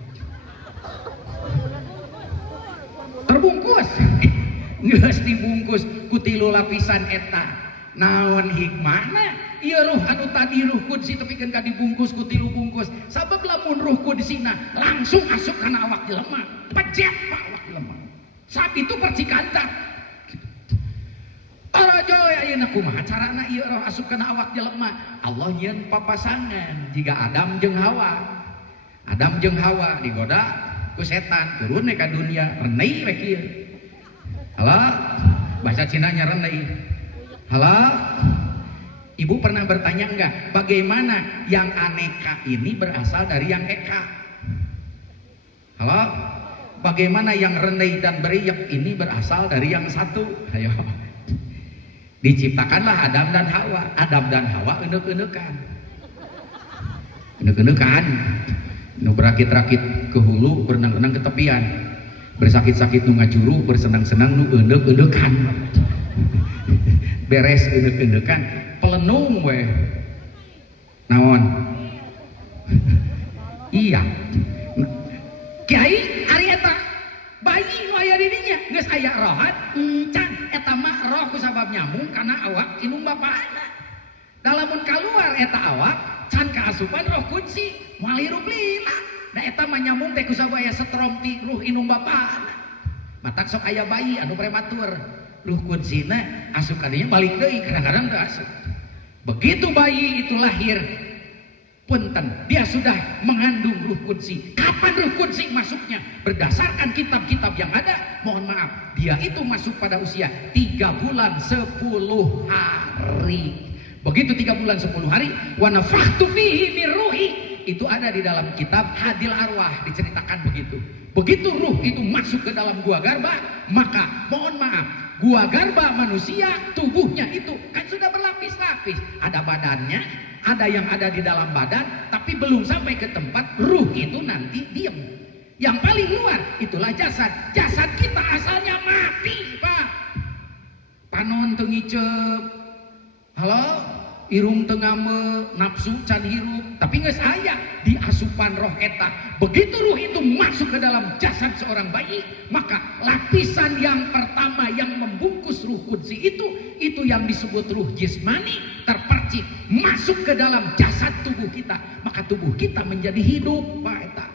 Terbungkus. Geus dibungkus ku 3 lapisan eta. Naon hikmahna? Ieu ruh anu tadi Ruh Qudsi tepikeun ka dibungkus ku 3 bungkus. Sabab lamun Ruh Qudsina langsung asup kana awak jelema. Pejek Pak awak jelema. Saat itu percikan Tarajo ayeuna kumaha carana ieu roh asup kana awak jelema? Allah nyieun papasangan jiga Adam jeung Hawa. Adam jeung Hawa digoda ku setan turun ka dunia renei we kieu. Halo, bahasa Cinanya renei. Halo, Ibu pernah bertanya enggak bagaimana yang aneka ini berasal dari yang eka? Halo, bagaimana yang renei dan beriak ini berasal dari yang satu? Ayo. Diciptakanlah Adam dan Hawa. Adam dan Hawa enek-enekan. Enek-enekan. Nu berakit-rakit ke hulu, berenang-renang ke tepian. Bersakit-sakit nu ngajuru, bersenang-senang nu enek-enekan. Beres enek-enekan, pelenung we. Naon? Iya. Kiai ari eta bayi nu aya di dinya geus aya rohat encan eta mah roh kusabab nyambung kana awak inung bapana. Dalamun kaluar eta awak can kaasupan Roh Qudsi moal hirup lila. Da eta mah nyambung teh kusabab aya setrom ti ruh inung bapana. matak sok aya bayi anu prematur ruh kudsina asup kadinya balik deui kadang-kadang teu asup. Begitu bayi itu lahir, punten, dia sudah mengandung ruh kudsi. Kapan ruh kudsi masuknya? Berdasarkan kitab-kitab yang ada, mohon maaf, dia itu masuk pada usia 3 bulan 10 hari. Begitu 3 bulan 10 hari, wa nafakhtu fihi min ruhi, itu ada di dalam kitab Hadil Arwah, diceritakan begitu. Begitu ruh itu masuk ke dalam gua garba, maka mohon maaf, gua garba manusia, tubuhnya itu kan sudah berlapis-lapis. Ada badannya, ada yang ada di dalam badan, tapi belum sampai ke tempat ruh itu nanti diem. Yang paling luar itulah jasad. Jasad kita asalnya mati, Pak. Panon teu ngicep. Halo? Irung teu ngame, nafsu can hirup, tapi geus aya di asupan roh eta. Begitu ruh itu masuk ke dalam jasad seorang bayi, maka lapisan yang pertama yang membungkus ruh kudsi itu yang disebut ruh jismani, terpercik masuk ke dalam jasad tubuh kita, maka tubuh kita menjadi hidup, Pak eta.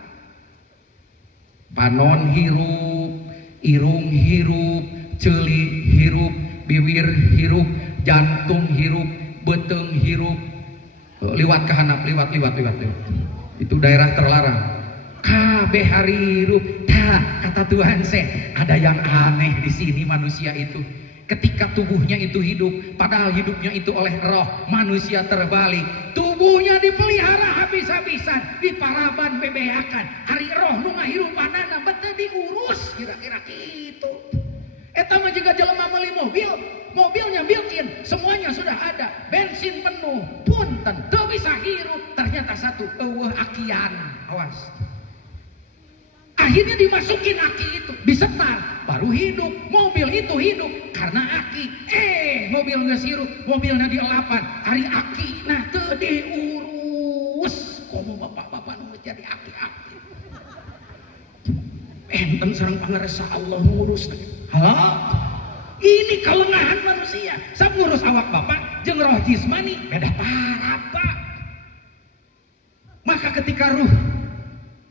Panon hirup, irung hirup, ceuli hirup, bibir hirup, jantung hirup, beteng hirup, liwat ke handap, liwat. Itu daerah terlarang. Kabeh hari hirup. Tah, kata Tuhan ada yang aneh di sini manusia itu. Ketika tubuhnya itu hidup, padahal hidupnya itu oleh roh, manusia terbalik. Tubuhnya dipelihara habis-habisan, diparaban bebeakan. Hari roh nu ngahirupanana bete diurus kira-kira gitu. Eta mah juga jelema meuli mobilnya built-in, semuanya sudah ada, bensin penuh, punten, teu bisa hirup, ternyata satu eueuh akian, awas. Akhirnya dimasukin aki itu, disetar, baru hidup, mobil itu hidup karena aki. Mobil geus hirup, mobilnya dielapan, hari aki, nah teu diurus. Komo bapak-bapak nu jadi aki-aki. Enten sareng pangaresa Allah ngurus. Halo? Ini kelengahan manusia. Sab ngurus awak bapak jeung roh jismani beda parah, Pak. Maka ketika ruh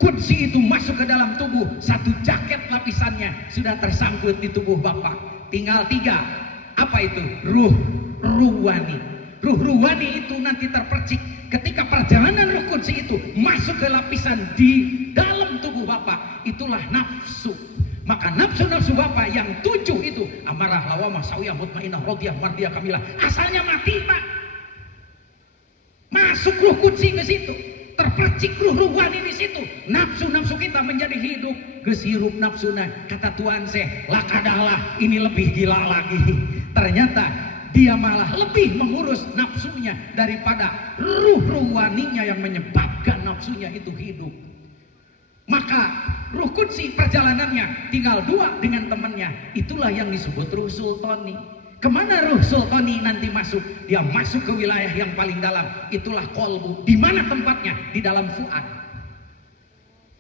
kudsi itu masuk ke dalam tubuh, satu jaket lapisannya sudah tersangkut di tubuh bapak. Tinggal 3. Apa itu? Ruh ruwani. Ruh ruwani itu nanti terpercik ketika perjalanan ruh kudsi itu masuk ke lapisan di dalam tubuh bapak. Itulah nafsu. Maka nafsu-nafsu bapak yang 7 itu amarah, lawamah, sawiyah, mutmainnah, radiyah, mardiyah, kamilah, asalnya mati, Pak. Masuk ruh kudsi ke situ, terpercik ruh ruhani di situ. Nafsu-nafsu kita menjadi hidup, geus hirup nafsuna. Kata Tuhan lakadalah ini lebih gila lagi. Ternyata dia malah lebih mengurus nafsunya daripada ruh ruhaninya yang menyebabkan nafsunya itu hidup. Maka ruh kudsi perjalanannya tinggal 2 dengan temannya. Itulah yang disebut ruh sultani. Kemana ruh sultani nanti masuk? Dia masuk ke wilayah yang paling dalam. Itulah kolbu. Di mana tempatnya? Di dalam fuad.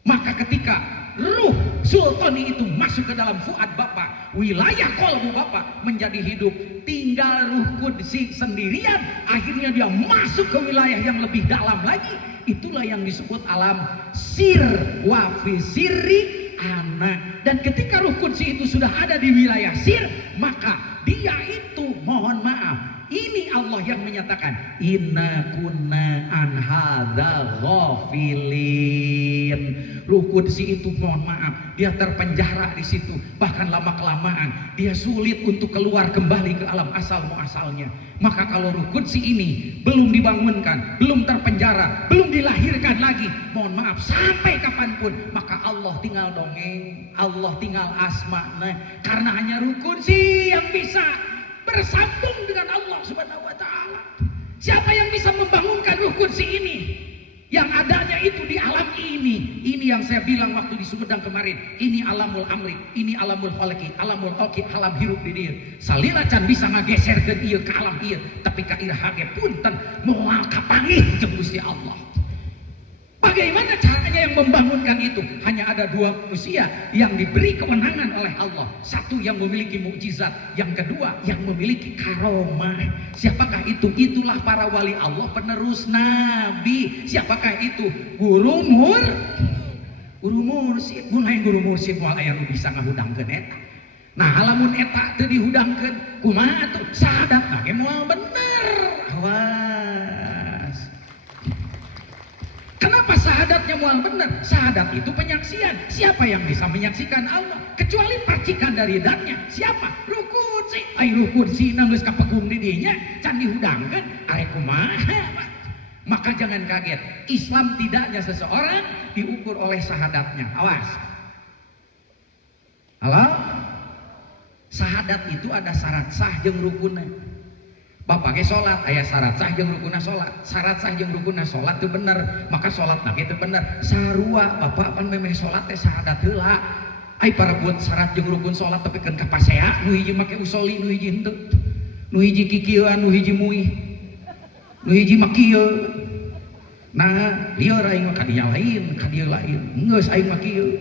Maka ketika ruh sultani itu masuk ke dalam fuad bapak, wilayah kolbu bapak menjadi hidup. Tinggal ruh kudsi sendirian, akhirnya dia masuk ke wilayah yang lebih dalam lagi. Itulah yang disebut alam sir wa fi sirri ana. Dan ketika ruh kudsi itu sudah ada di wilayah sir, maka dia itu, mohon maaf, ini Allah yang menyatakan inna kunna an hadza ghafilin. Ruh kudsi itu, mohon maaf, dia terpenjara di situ, bahkan lama kelamaan dia sulit untuk keluar kembali ke alam asal muasalnya. Maka kalau ruh kudsi ini belum dibangunkan, belum terpenjara, belum dilahirkan lagi, mohon maaf, sampai kapanpun, maka Allah tinggal dongeng, Allah tinggal asma'na, karena hanya ruh kudsi yang bisa bersambung dengan Allah Subhanahu wa Ta'ala. Siapa yang bisa membangunkan ruh kudsi ini? Yang adanya itu di alam ini. Ini yang saya bilang waktu di Sumedang kemarin. Ini alamul amri, ini alamul falaki, alamul alki, alam hirup di dia. Salila can bisa ngageserkeun ieu ke alam ieu, tapi ka iraha ge punten moal kapangih jeung Gusti Allah. Bagaimana caranya yang membangunkan itu? Hanya ada 2 manusia yang diberi kemenangan oleh Allah. Satu yang memiliki mukjizat, yang kedua yang memiliki karomah. Siapakah itu? Itulah para wali Allah, penerus Nabi. Siapakah itu? Guru mursyid. Mun lain guru mursyid moal aya nu bisa ngahudangkeun eta. Nah lamun eta teu dihudangkeun kumaha atuh syahadat ge moal bener. Awas. Kenapa syahadatnya mual benar? Syahadat itu penyaksian. Siapa yang bisa menyaksikan Allah? Kecuali percikan dari datnya. Siapa? Rukun sih. Ai rukun sih nanggeus kapegung di dinya can dihudangkeun are kumaha. Maka jangan kaget. Islam tidaknya seseorang diukur oleh syahadatnya. Awas. Halo? Syahadat itu ada syarat sah jeung rukunna. Bapak ke sholat, ayah syarat sah jeung rukunna sholat. Syarat sah jeung rukunna sholat itu bener, maka sholat nage itu bener. Sarua, bapak pan memeh sholat teh syahadat heula. Ai para buat syarat jeung rukun sholat tapi kan kapasea, nu hiji make usoli, nu hiji henteu. Nu hiji kikieuan, nu hiji muih. Nu hiji makieu. Nah, lieur aing mah kadinya lain, kadieu lain. Geus aing mah kieu.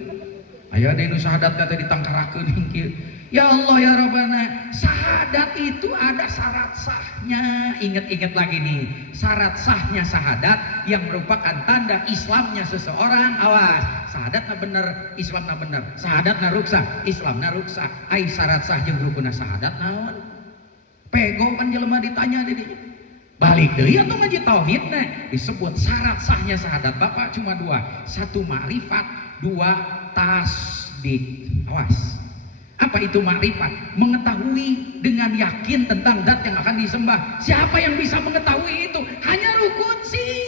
Aya deui nu syahadat teh ditangkarakeun kieu. Ya Allah ya Rabbana, syahadat itu ada syarat sahnya. Ingat-ingat lagi nih, syarat sahnya syahadat yang merupakan tanda Islamnya seseorang. Awas, syahadat na bener, Islam na bener. Syahadat na ruksa, Islam na ruksa. Ai syarat sah jeung rukunna syahadat naon? Pego kan jelema ditanya di dieu. Balik deui atuh ngaji tauhidna disebut syarat sahnya syahadat. Bapak cuma dua, satu ma'rifat, dua tasdik. Awas. Apa itu makrifat? Mengetahui dengan yakin tentang zat yang akan disembah. Siapa yang bisa mengetahui itu? Hanya rukun sih.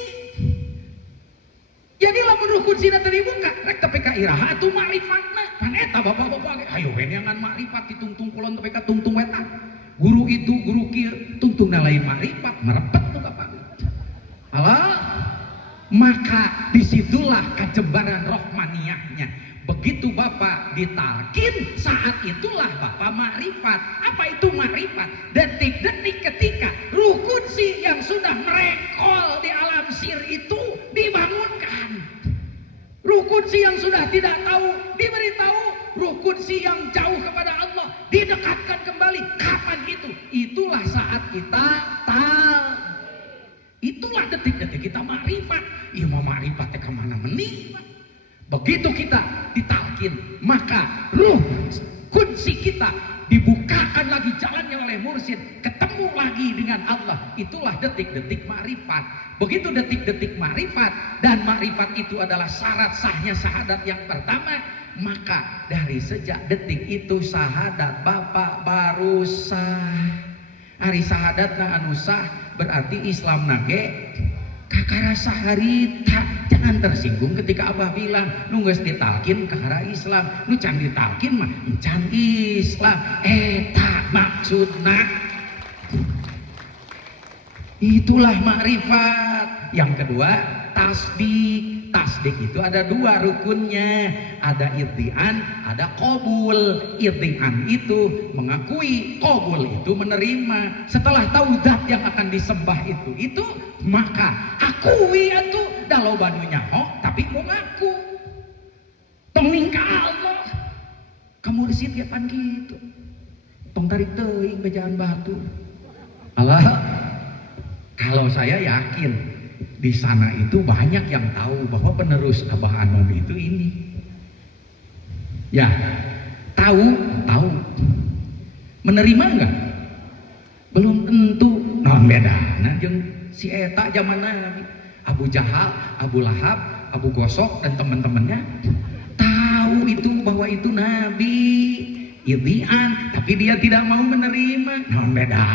Jadi lamun rukun sih tadi buka, rek tapi ka iraha atuh makrifatna. Pan eta bapak-bapak, ayo we neangan makrifat ditungtung kulon tapi ka tungtung eta. Guru itu, guru kieu, tungtungna lain makrifat, merepet tuh bapak. Alah, maka disitulah kejembaran rohmaniyahnya. Begitu Bapak ditalkin, saat itulah Bapak makrifat. Apa itu makrifat? Detik-detik ketika rukun sih yang sudah merekol di alam sir itu dibangunkan. Rukun sih yang sudah tidak tahu diberitahu. Rukun sih yang jauh kepada Allah didekatkan kembali. Kapan itu? Itulah saat kita tahu. Itulah detik-detik kita makrifat. Iya mau makrifat teh ka mana meuni? Begitu kita ditalkin, maka ruh kunci kita dibukakan lagi jalannya oleh mursyid, ketemu lagi dengan Allah. Itulah detik-detik makrifat. Begitu detik-detik makrifat, dan makrifat itu adalah syarat sahnya syahadat yang pertama. Maka dari sejak detik itu syahadat Bapak baru sah. Hari syahadat na anu sah berarti Islam nage kakarasa harita. Jangan tersinggung ketika Abah bilang nu geus ditalkin kahara Islam, nu can ditalkin mah can Islam. Eta maksudna. Itulah makrifat. Yang kedua tasdik. Tasdik itu ada dua rukunnya, ada irdian, ada qabul. Irdian itu mengakui, qabul itu menerima. Setelah tahu zat yang akan disembah itu maka akui atuh dalau banu nyaho tapi mau ngaku. Tong ningka Allah. Kamu risit ya pan gitu. Tong tarik teuing bejaan batu. Allah, kalau saya yakin di sana itu banyak yang tahu bahwa penerus Abah Anom itu ini. Ya, tahu. Menerima enggak? Belum tentu. Nah, bedana jeung si eta zaman Nabi. Abu Jahal, Abu Lahab, Abu Gosok dan teman-temannya tahu itu bahwa itu Nabi. Irdian, tapi dia tidak mau menerima. Nah, beda.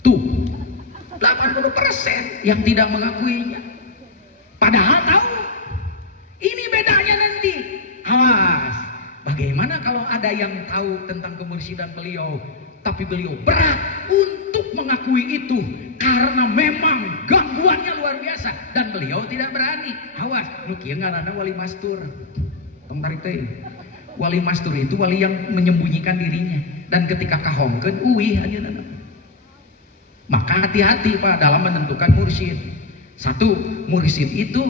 Tuh 80% yang tidak mengakuinya, padahal tahu. Ini bedanya nanti. Awas, bagaimana kalau ada yang tahu tentang kemursyidaan beliau tapi beliau berat untuk mengakui itu karena memang gangguannya luar biasa dan beliau tidak berani. Awas, nu kieu ngaranna wali mastur. Tong tarik teh. Wali mastur itu wali yang menyembunyikan dirinya dan ketika kahongkeun uih ayeuna. Maka hati-hati Pak dalam menentukan mursyid. Satu, mursyid itu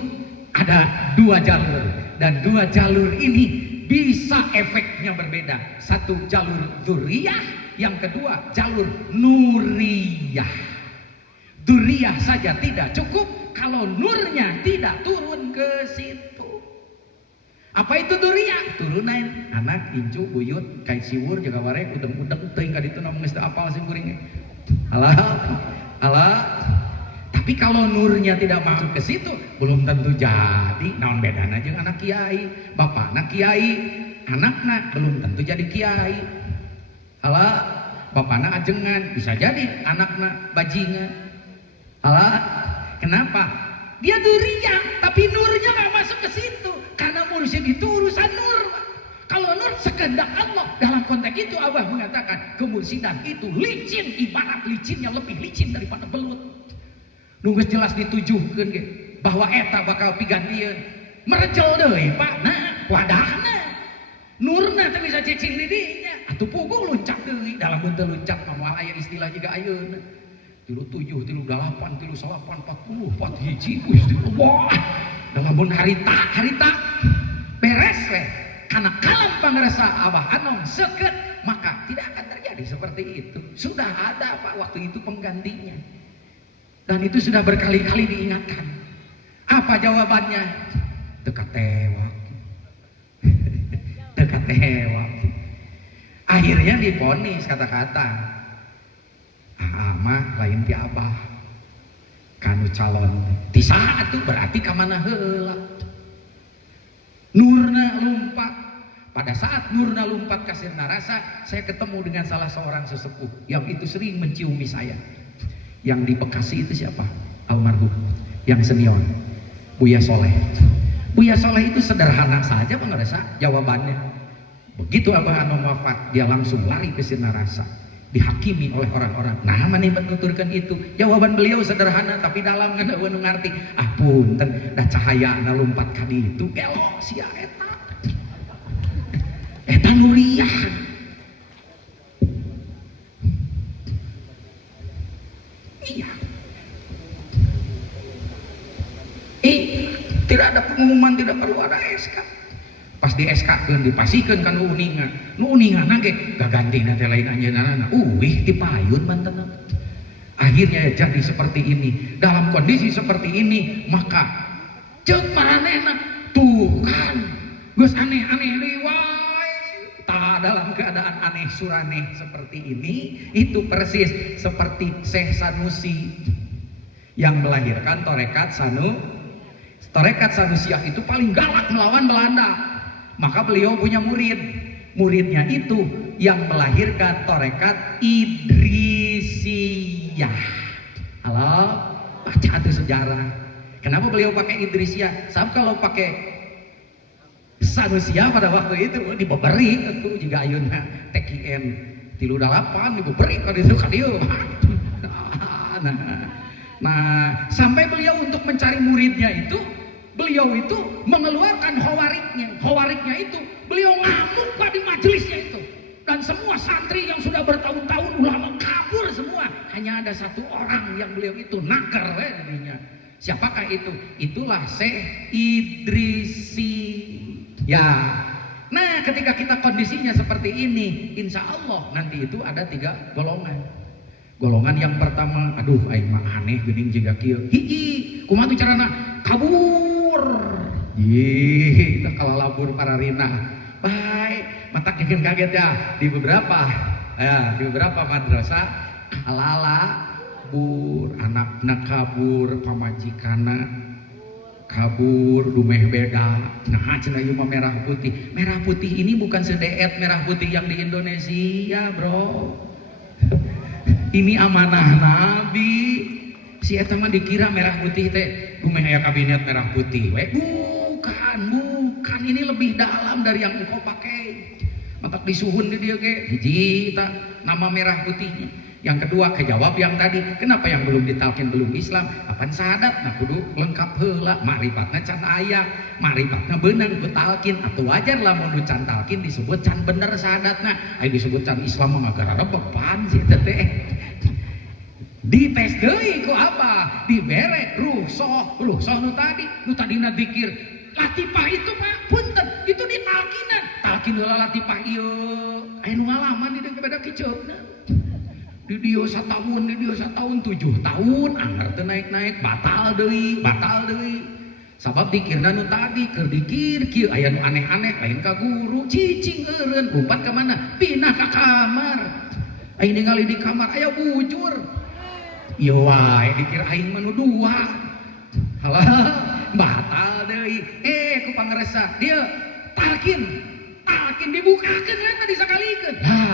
ada dua jalur. Dan dua jalur ini bisa efeknya berbeda. Satu jalur dzurriyah, yang kedua jalur nuriyah. Dzurriyah saja tidak cukup kalau nurnya tidak turun ke situ. Apa itu durian? Turunan anak incu buyut kai siwur jaga warek udeng-udeng teuing ka ditu namun geus teu apal sing kuring. Alah. Tapi kalau nurnya tidak masuk ke situ, belum tentu jadi. Naon bedana jeung anak kiai, bapakna kiai, anakna belum tentu jadi kiai. Alah, bapakna ajengan, bisa jadi anakna bajingan. Alah, kenapa? Dia durian, tapi nurnya nggak masuk ke situ. Karena mursyid itu urusan nur. Kalau nur sekehendak Allah, dalam konteks itu Abah mengatakan kemursidan itu licin, ibarat licinnya lebih licin daripada belut. Nunggu jelas ditujuhkan bahwa eta bakal pigantian merecel deui Pak. Nah, wadahna nurna teh bisa cicing di dinya atuh puguh luncak deui. Dalam bentuk luncak moal aya istilah juga ayeuna 37 38 39 40 4 hiji wah dalam mun harita beres we karena kalam pangresa Abah Anom seket maka tidak akan terjadi seperti itu. Sudah ada Pak waktu itu penggantinya. Dan itu sudah berkali-kali diingatkan. Apa jawabannya? Teka tewak. Teka tewak. Akhirnya diponis kata-kata. Mah lain ti Abah. Kanu calon. Ti saha atuh berarti ka mana heula. Nurna lumpat. Pada saat Nurna lumpat ka sirna rasa, saya ketemu dengan salah seorang sesepuh yang itu sering menciumi saya. Yang di Bekasi itu siapa? Almarhum yang senior Buya Soleh. Buya Soleh itu sederhana saja pengerasa jawabannya. Begitu Abah Anom wafat, dia langsung lari ke sirna rasa, dihakimi oleh orang-orang. Nah mana menuturkan itu jawaban beliau sederhana tapi dalam ngena nu ngarti punten da cahayana lompat ka ditu gelo sia eta nurian. Tidak ada pengumuman, tidak perlu ada SK. Pas di SK kan dipasikeun kan uningan. Nu uningan ge gagantina teh lain anjeunna. Dipayun mantenna. Akhirnya jadi seperti ini. Dalam kondisi seperti ini, maka ceuk maranehna tuh kan geus aneh-aneh deui wae. Tak dalam keadaan aneh suraneh seperti ini, itu persis seperti Syekh Sanusi yang melahirkan Torekat Sanusiah itu paling galak melawan Belanda. Maka beliau punya muridnya itu yang melahirkan Torekat Idrisiyah. Halo, baca itu sejarah. Kenapa beliau pakai Idrisiyah? Sebab kalau pakai Sanusiah pada waktu itu diberi itu juga ayeuna TKN 38 diberi ka ditu ka dieu. Nah, sampai beliau untuk mencari muridnya itu, beliau itu mengeluarkan Hawariknya itu, beliau ngamuk Pak di majelisnya itu. Dan semua santri yang sudah bertahun-tahun ulama kabur semua. Hanya ada satu orang yang beliau itu naker dirinya. Siapakah itu? Itulah Syekh Idrisi. Ya. Nah, ketika kita kondisinya seperti ini, insya Allah nanti itu ada 3 golongan. Golongan yang pertama, aduh aing mah aneh geuning jiga kieu. Hiji, kumaha tuh carana? Kabur. Itu kalau labur para rina. Baik, mata kaget ya di beberapa madrasah ala bur, anakna kabur, pamajikana kabur, dumeh beda. Nah, cenah ieu mah merah putih. Merah putih ini bukan sedeet merah putih yang di Indonesia, Bro. Ini amanah Nabi. Si eta mah dikira merah putih teh dumeh aya kabinet merah putih we. Bukan, ini lebih dalam dari yang engkau pakai. Matak disuhun di dia ge hiji ta nama merah putihnya. Yang kedua kejawab yang tadi, kenapa yang belum ditalkin belum Islam? Apaan syahadat? Nah kudu lengkap heula, marifatna can aya, marifatna beunang betalkin atuh wajar lah mun can talkin disebut can bener syahadatna. Ai disebut can Islam mah gara-gara beban sih teh. Dites deui ku apa? Dibere ruhsoh nu tadina zikir. Latifah itu Pak, punten, itu ditalkinan. Talkin heula latifah ieu. Aya nu ngalaman di beda kiceupna. Di dia 1 tahun 7 tahun anggar teu naik-naik batal deui Sabab dikirna nu tadi keur dikir kieu aya nu aneh-aneh lain ka guru cicing eureun lompat ka mana pindah ka kamar aing ningali di kamar aya bujur ieu wae dikir aing mah nu dua halah batal deui ku pangresa dieu talkin dibukakeun eta disakalikeun la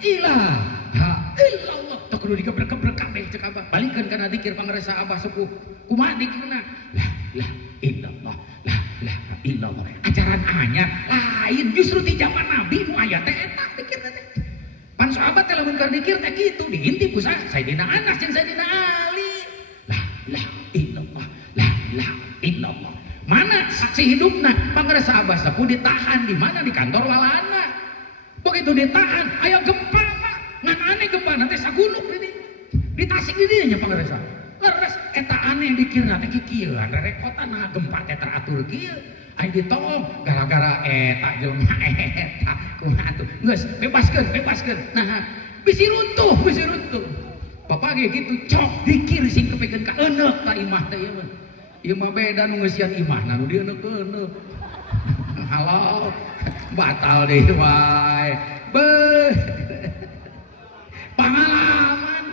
ilaha illallah teu kudu digebrek-gebrek kabeh cek abah balikeun kana dikir pangresa abah sepuh kumaha dikirna la illallah la illallah ajaran anyar lain justru di zaman nabi nu aya teh eta dikir teh pan sahabat teh lamun keur dikir teh kitu diintip ku Sayyidina Anas jeung Sayyidina Ali la illallah mana saksi hidupna pangresa abah sepuh ditahan di mana di kantor lalana begitu ditahan aya gempa Pak ngan aneh gempa nanti saguluk di Tasik di dieu nya pangresa leres eta aneh dikirna teh kieu rerekotan nah gempa teh teratur kieu aing ditolong gara-gara eta jelema eta kumaha atuh geus bebaskeun nah bisi runtuh bapak ge kitu cok dikir sing kepikeun ka euneuk ta imah teh ieu mah ieu mah beda nu ngeusian imahna nu dieu euneuk halal batal deui wae pengalaman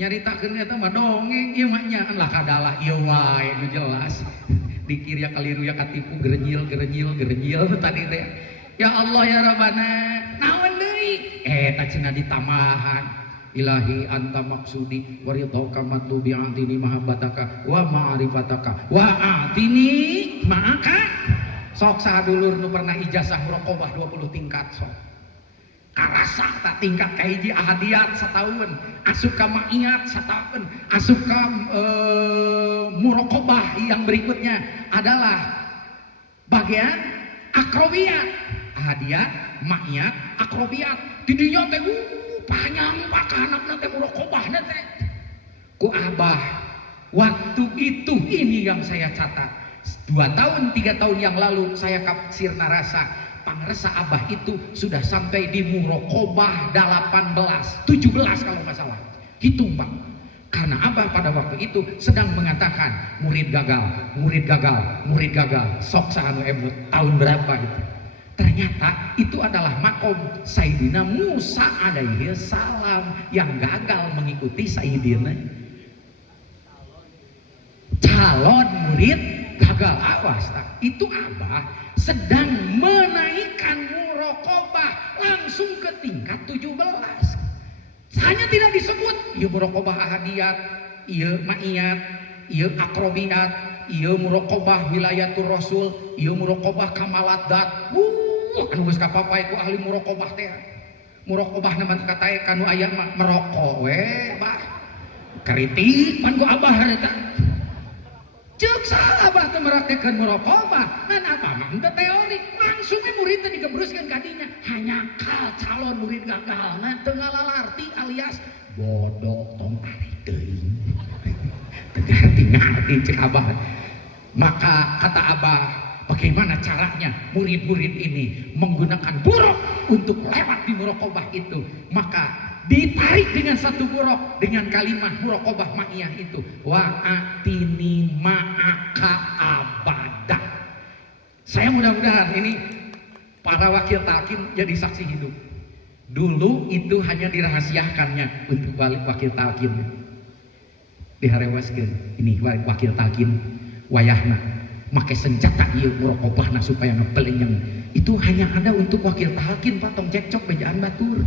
nyaritakeun eta mah dongeng ieu mah nya lah kadalah ieu wae nu jelas dikir ya kaliru ya katipu gerenyil tadi teh ya Allah ya Rabbana naon deui eta cenah ditamahan ilahi anta maksudi waridhaka matlubi atini mahabbataka wa ma'rifataka wa atini maka sok sadulur nu pernah ijazah muraqabah 20 tingkat sok karasa tak tingkat kahiji ahadiyat setahun asup ka ma'iyat setahun asup ka muraqabah yang berikutnya adalah bagian akrobiyat ahadiyat ma'iyat akrobiyat di dinya teh panjang pak anakna teh muraqabahna teh ku abah waktu itu ini yang saya catat 2 tahun 3 tahun yang lalu saya kapsir narasa pangresa abah itu sudah sampai di muraqabah 17 kalau nggak salah hitung pak karena abah pada waktu itu sedang mengatakan murid gagal sok saanu emut tahun berapa itu ternyata itu adalah makom Sayyidina Musa alaihi salam yang gagal mengikuti Sayyidina calon murid gagal awas tak itu abah sedang menaikkan muraqabah langsung ke tingkat 17 hanya tidak disebut ieu muraqabah ahadiyat ieu ma'iyat ieu akrobiyat ieu muraqabah wilayatul rasul ieu muraqabah kamalat dat anu geus kapapae ku ahli muraqabah teh muraqabah nama katae kanu aya merokok we bah kritik pan ku abah eta ceuk sahabat teh meraktekeun muraqabah ngan apa mah teu teori langsung murid teh digebruskeun ka dinya hanya calon murid gagal na teu ngalalarti alias bodoh tong tarik teuing ngerti cek abah maka kata abah bagaimana caranya murid-murid ini menggunakan buruk untuk lewat di muraqabah itu maka ditarik dengan satu buruk dengan kalimat muraqabah ma'iyah itu wa atini ma'aka abada saya mudah-mudahan ini para wakil talqin jadi saksi hidup dulu itu hanya dirahasiakannya untuk wakil talqin diharewaskeun ini wakil talqin wayahna make senjata ieu muraqabahna supaya ngepelenyeng itu hanya ada untuk wakil talqin patong cekcok bejaan batur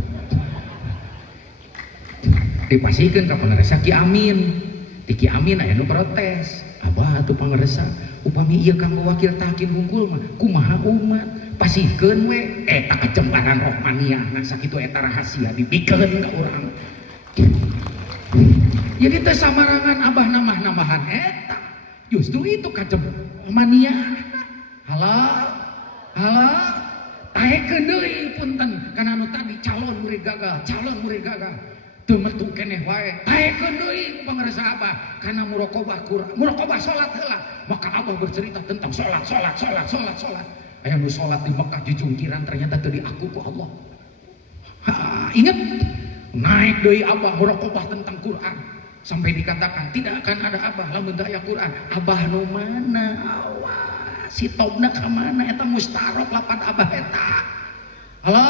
dipasikeun ka pangaresa Ki Amin di Ki Amin aya nu protes abah atuh pangaresa upami ieu kanggo wakil talqin hungkul mah kumaha umat pasikeun we eta kecembaran rohmaniah nah sakitu eta rahasia dibikeun ka urang jadi teh samarangan abah namah-namahan eta justru itu kajem mania halal taekeun deui punten kana anu tadi calon murid gagal teu metu keneh wae taekeun deui pangaresa abah kana muraqabah Quran muraqabah salat heula maka abah bercerita tentang salat aya nu salat di Mekah jujungkiran ternyata teu diaku ku Allah ingat naik deui abah muraqabah tentang Quran Sampai dikatakan tidak akan ada abah lamun teu aya Quran. Abah nu mana? Awas, si tobna ka mana eta mustarok lapan abah eta. Halo,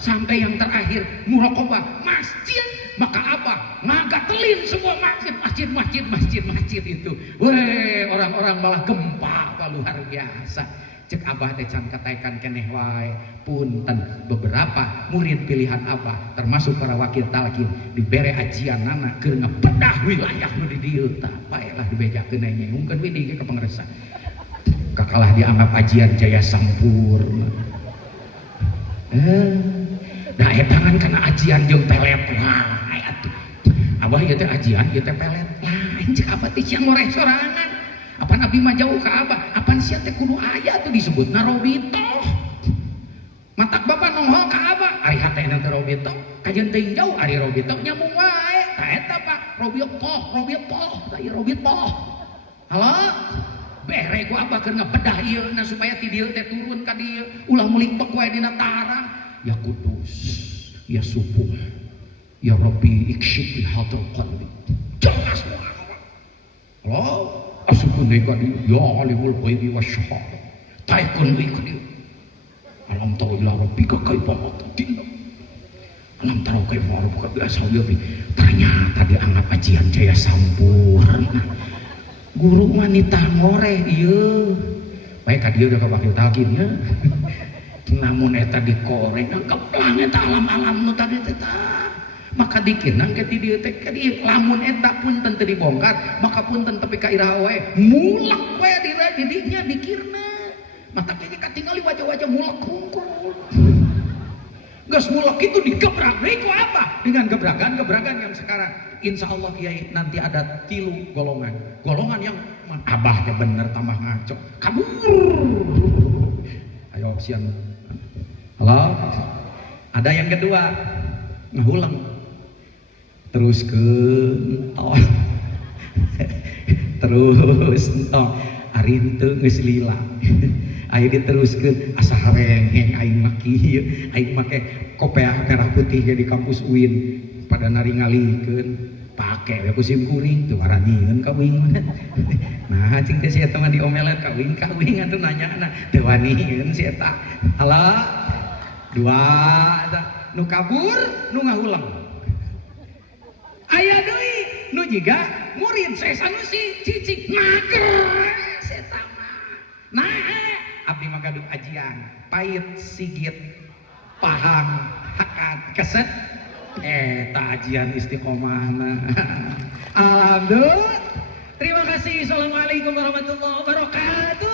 sampai yang terakhir muraqabah masjid, maka abah ngagatelin semua masjid itu. Weh, orang-orang malah gempa apa luar biasa. Cek abah teh can kataekan keneh wae punten beberapa murid pilihan abah termasuk para wakil talqin dibere ajianana keur ngabedah wilayah nu di dieu tah baelah dibejakeun aya nyengungkeun we di ka pangresa kakalah dianggap ajian jaya sampurna da eta tangan kana ajian jeung pelet wae atuh abah ieu teh ajian ieu teh pelet lain cek abah teh siang ngoreh sorangan. Apa Nabi mah jauh ke abah, apa sia teh kudu aya tuh disebut narobito. Matak bapak nongho ke abah, ari hatena teh robito, kajeun teuing jauh ari robito nyambung wae. Tah eta Pak, robito, tah ieu robito. Halo? Bere ku abah keur ngabedah ieu na supaya ti dieu teh turun ka dieu, ulah melikpek wae dina tarang. Ya Kudus, ya Subuh, ya Rabbi iksyif hadal qalbi. Jelas moal. Halo? Asukun deui ka dieu ya alimul ghaibi wasyahadah taikun deui ka dieu alam tara ila rabbika kaifa atadillah alam tara kaifa rabbuka bi ashabi ternyata dianggap ajian jaya sampurna guru wanita ngoreh ieu bae ka dieu da ka wakil talqin nya namun eta dikoreng keplang eta alam-alam nu tadi teh maka dikinang ke dieu teh ka dieu lamun eta punten teu dibongkar maka punten tapi ka iraha wae mulak wae di dinya dikirna mata kayaknya katingali wajah-wajah mulak hungkul geus mulak itu digebrak deui ku apa dengan gebrakan yang sekarang insyaallah kiai nanti ada 3 golongan yang abah teh bener tambah ngaco kabur ayo sian halo ada yang kedua ngahulang teruskeun terus ari teu geus lila aya diteruskeun asa harengeng aing mah kieu aing make kopiah merah putih di kampus UIN pada naringalikeun pake we kusim kuring teu waranieun ka uing nah cing teh si eta mah diomeleun ka uing atuh nanyana teu wanieun si eta halah dua nu kabur nu ngahulang aya deui nu jiga murid saya sanusi cicing nager eta mah nah abdi mah gaduh ajian pait sigit pahang hakat keset eta ajian istiqomahna alhamdulillah terima kasih assalamualaikum warahmatullahi wabarakatuh.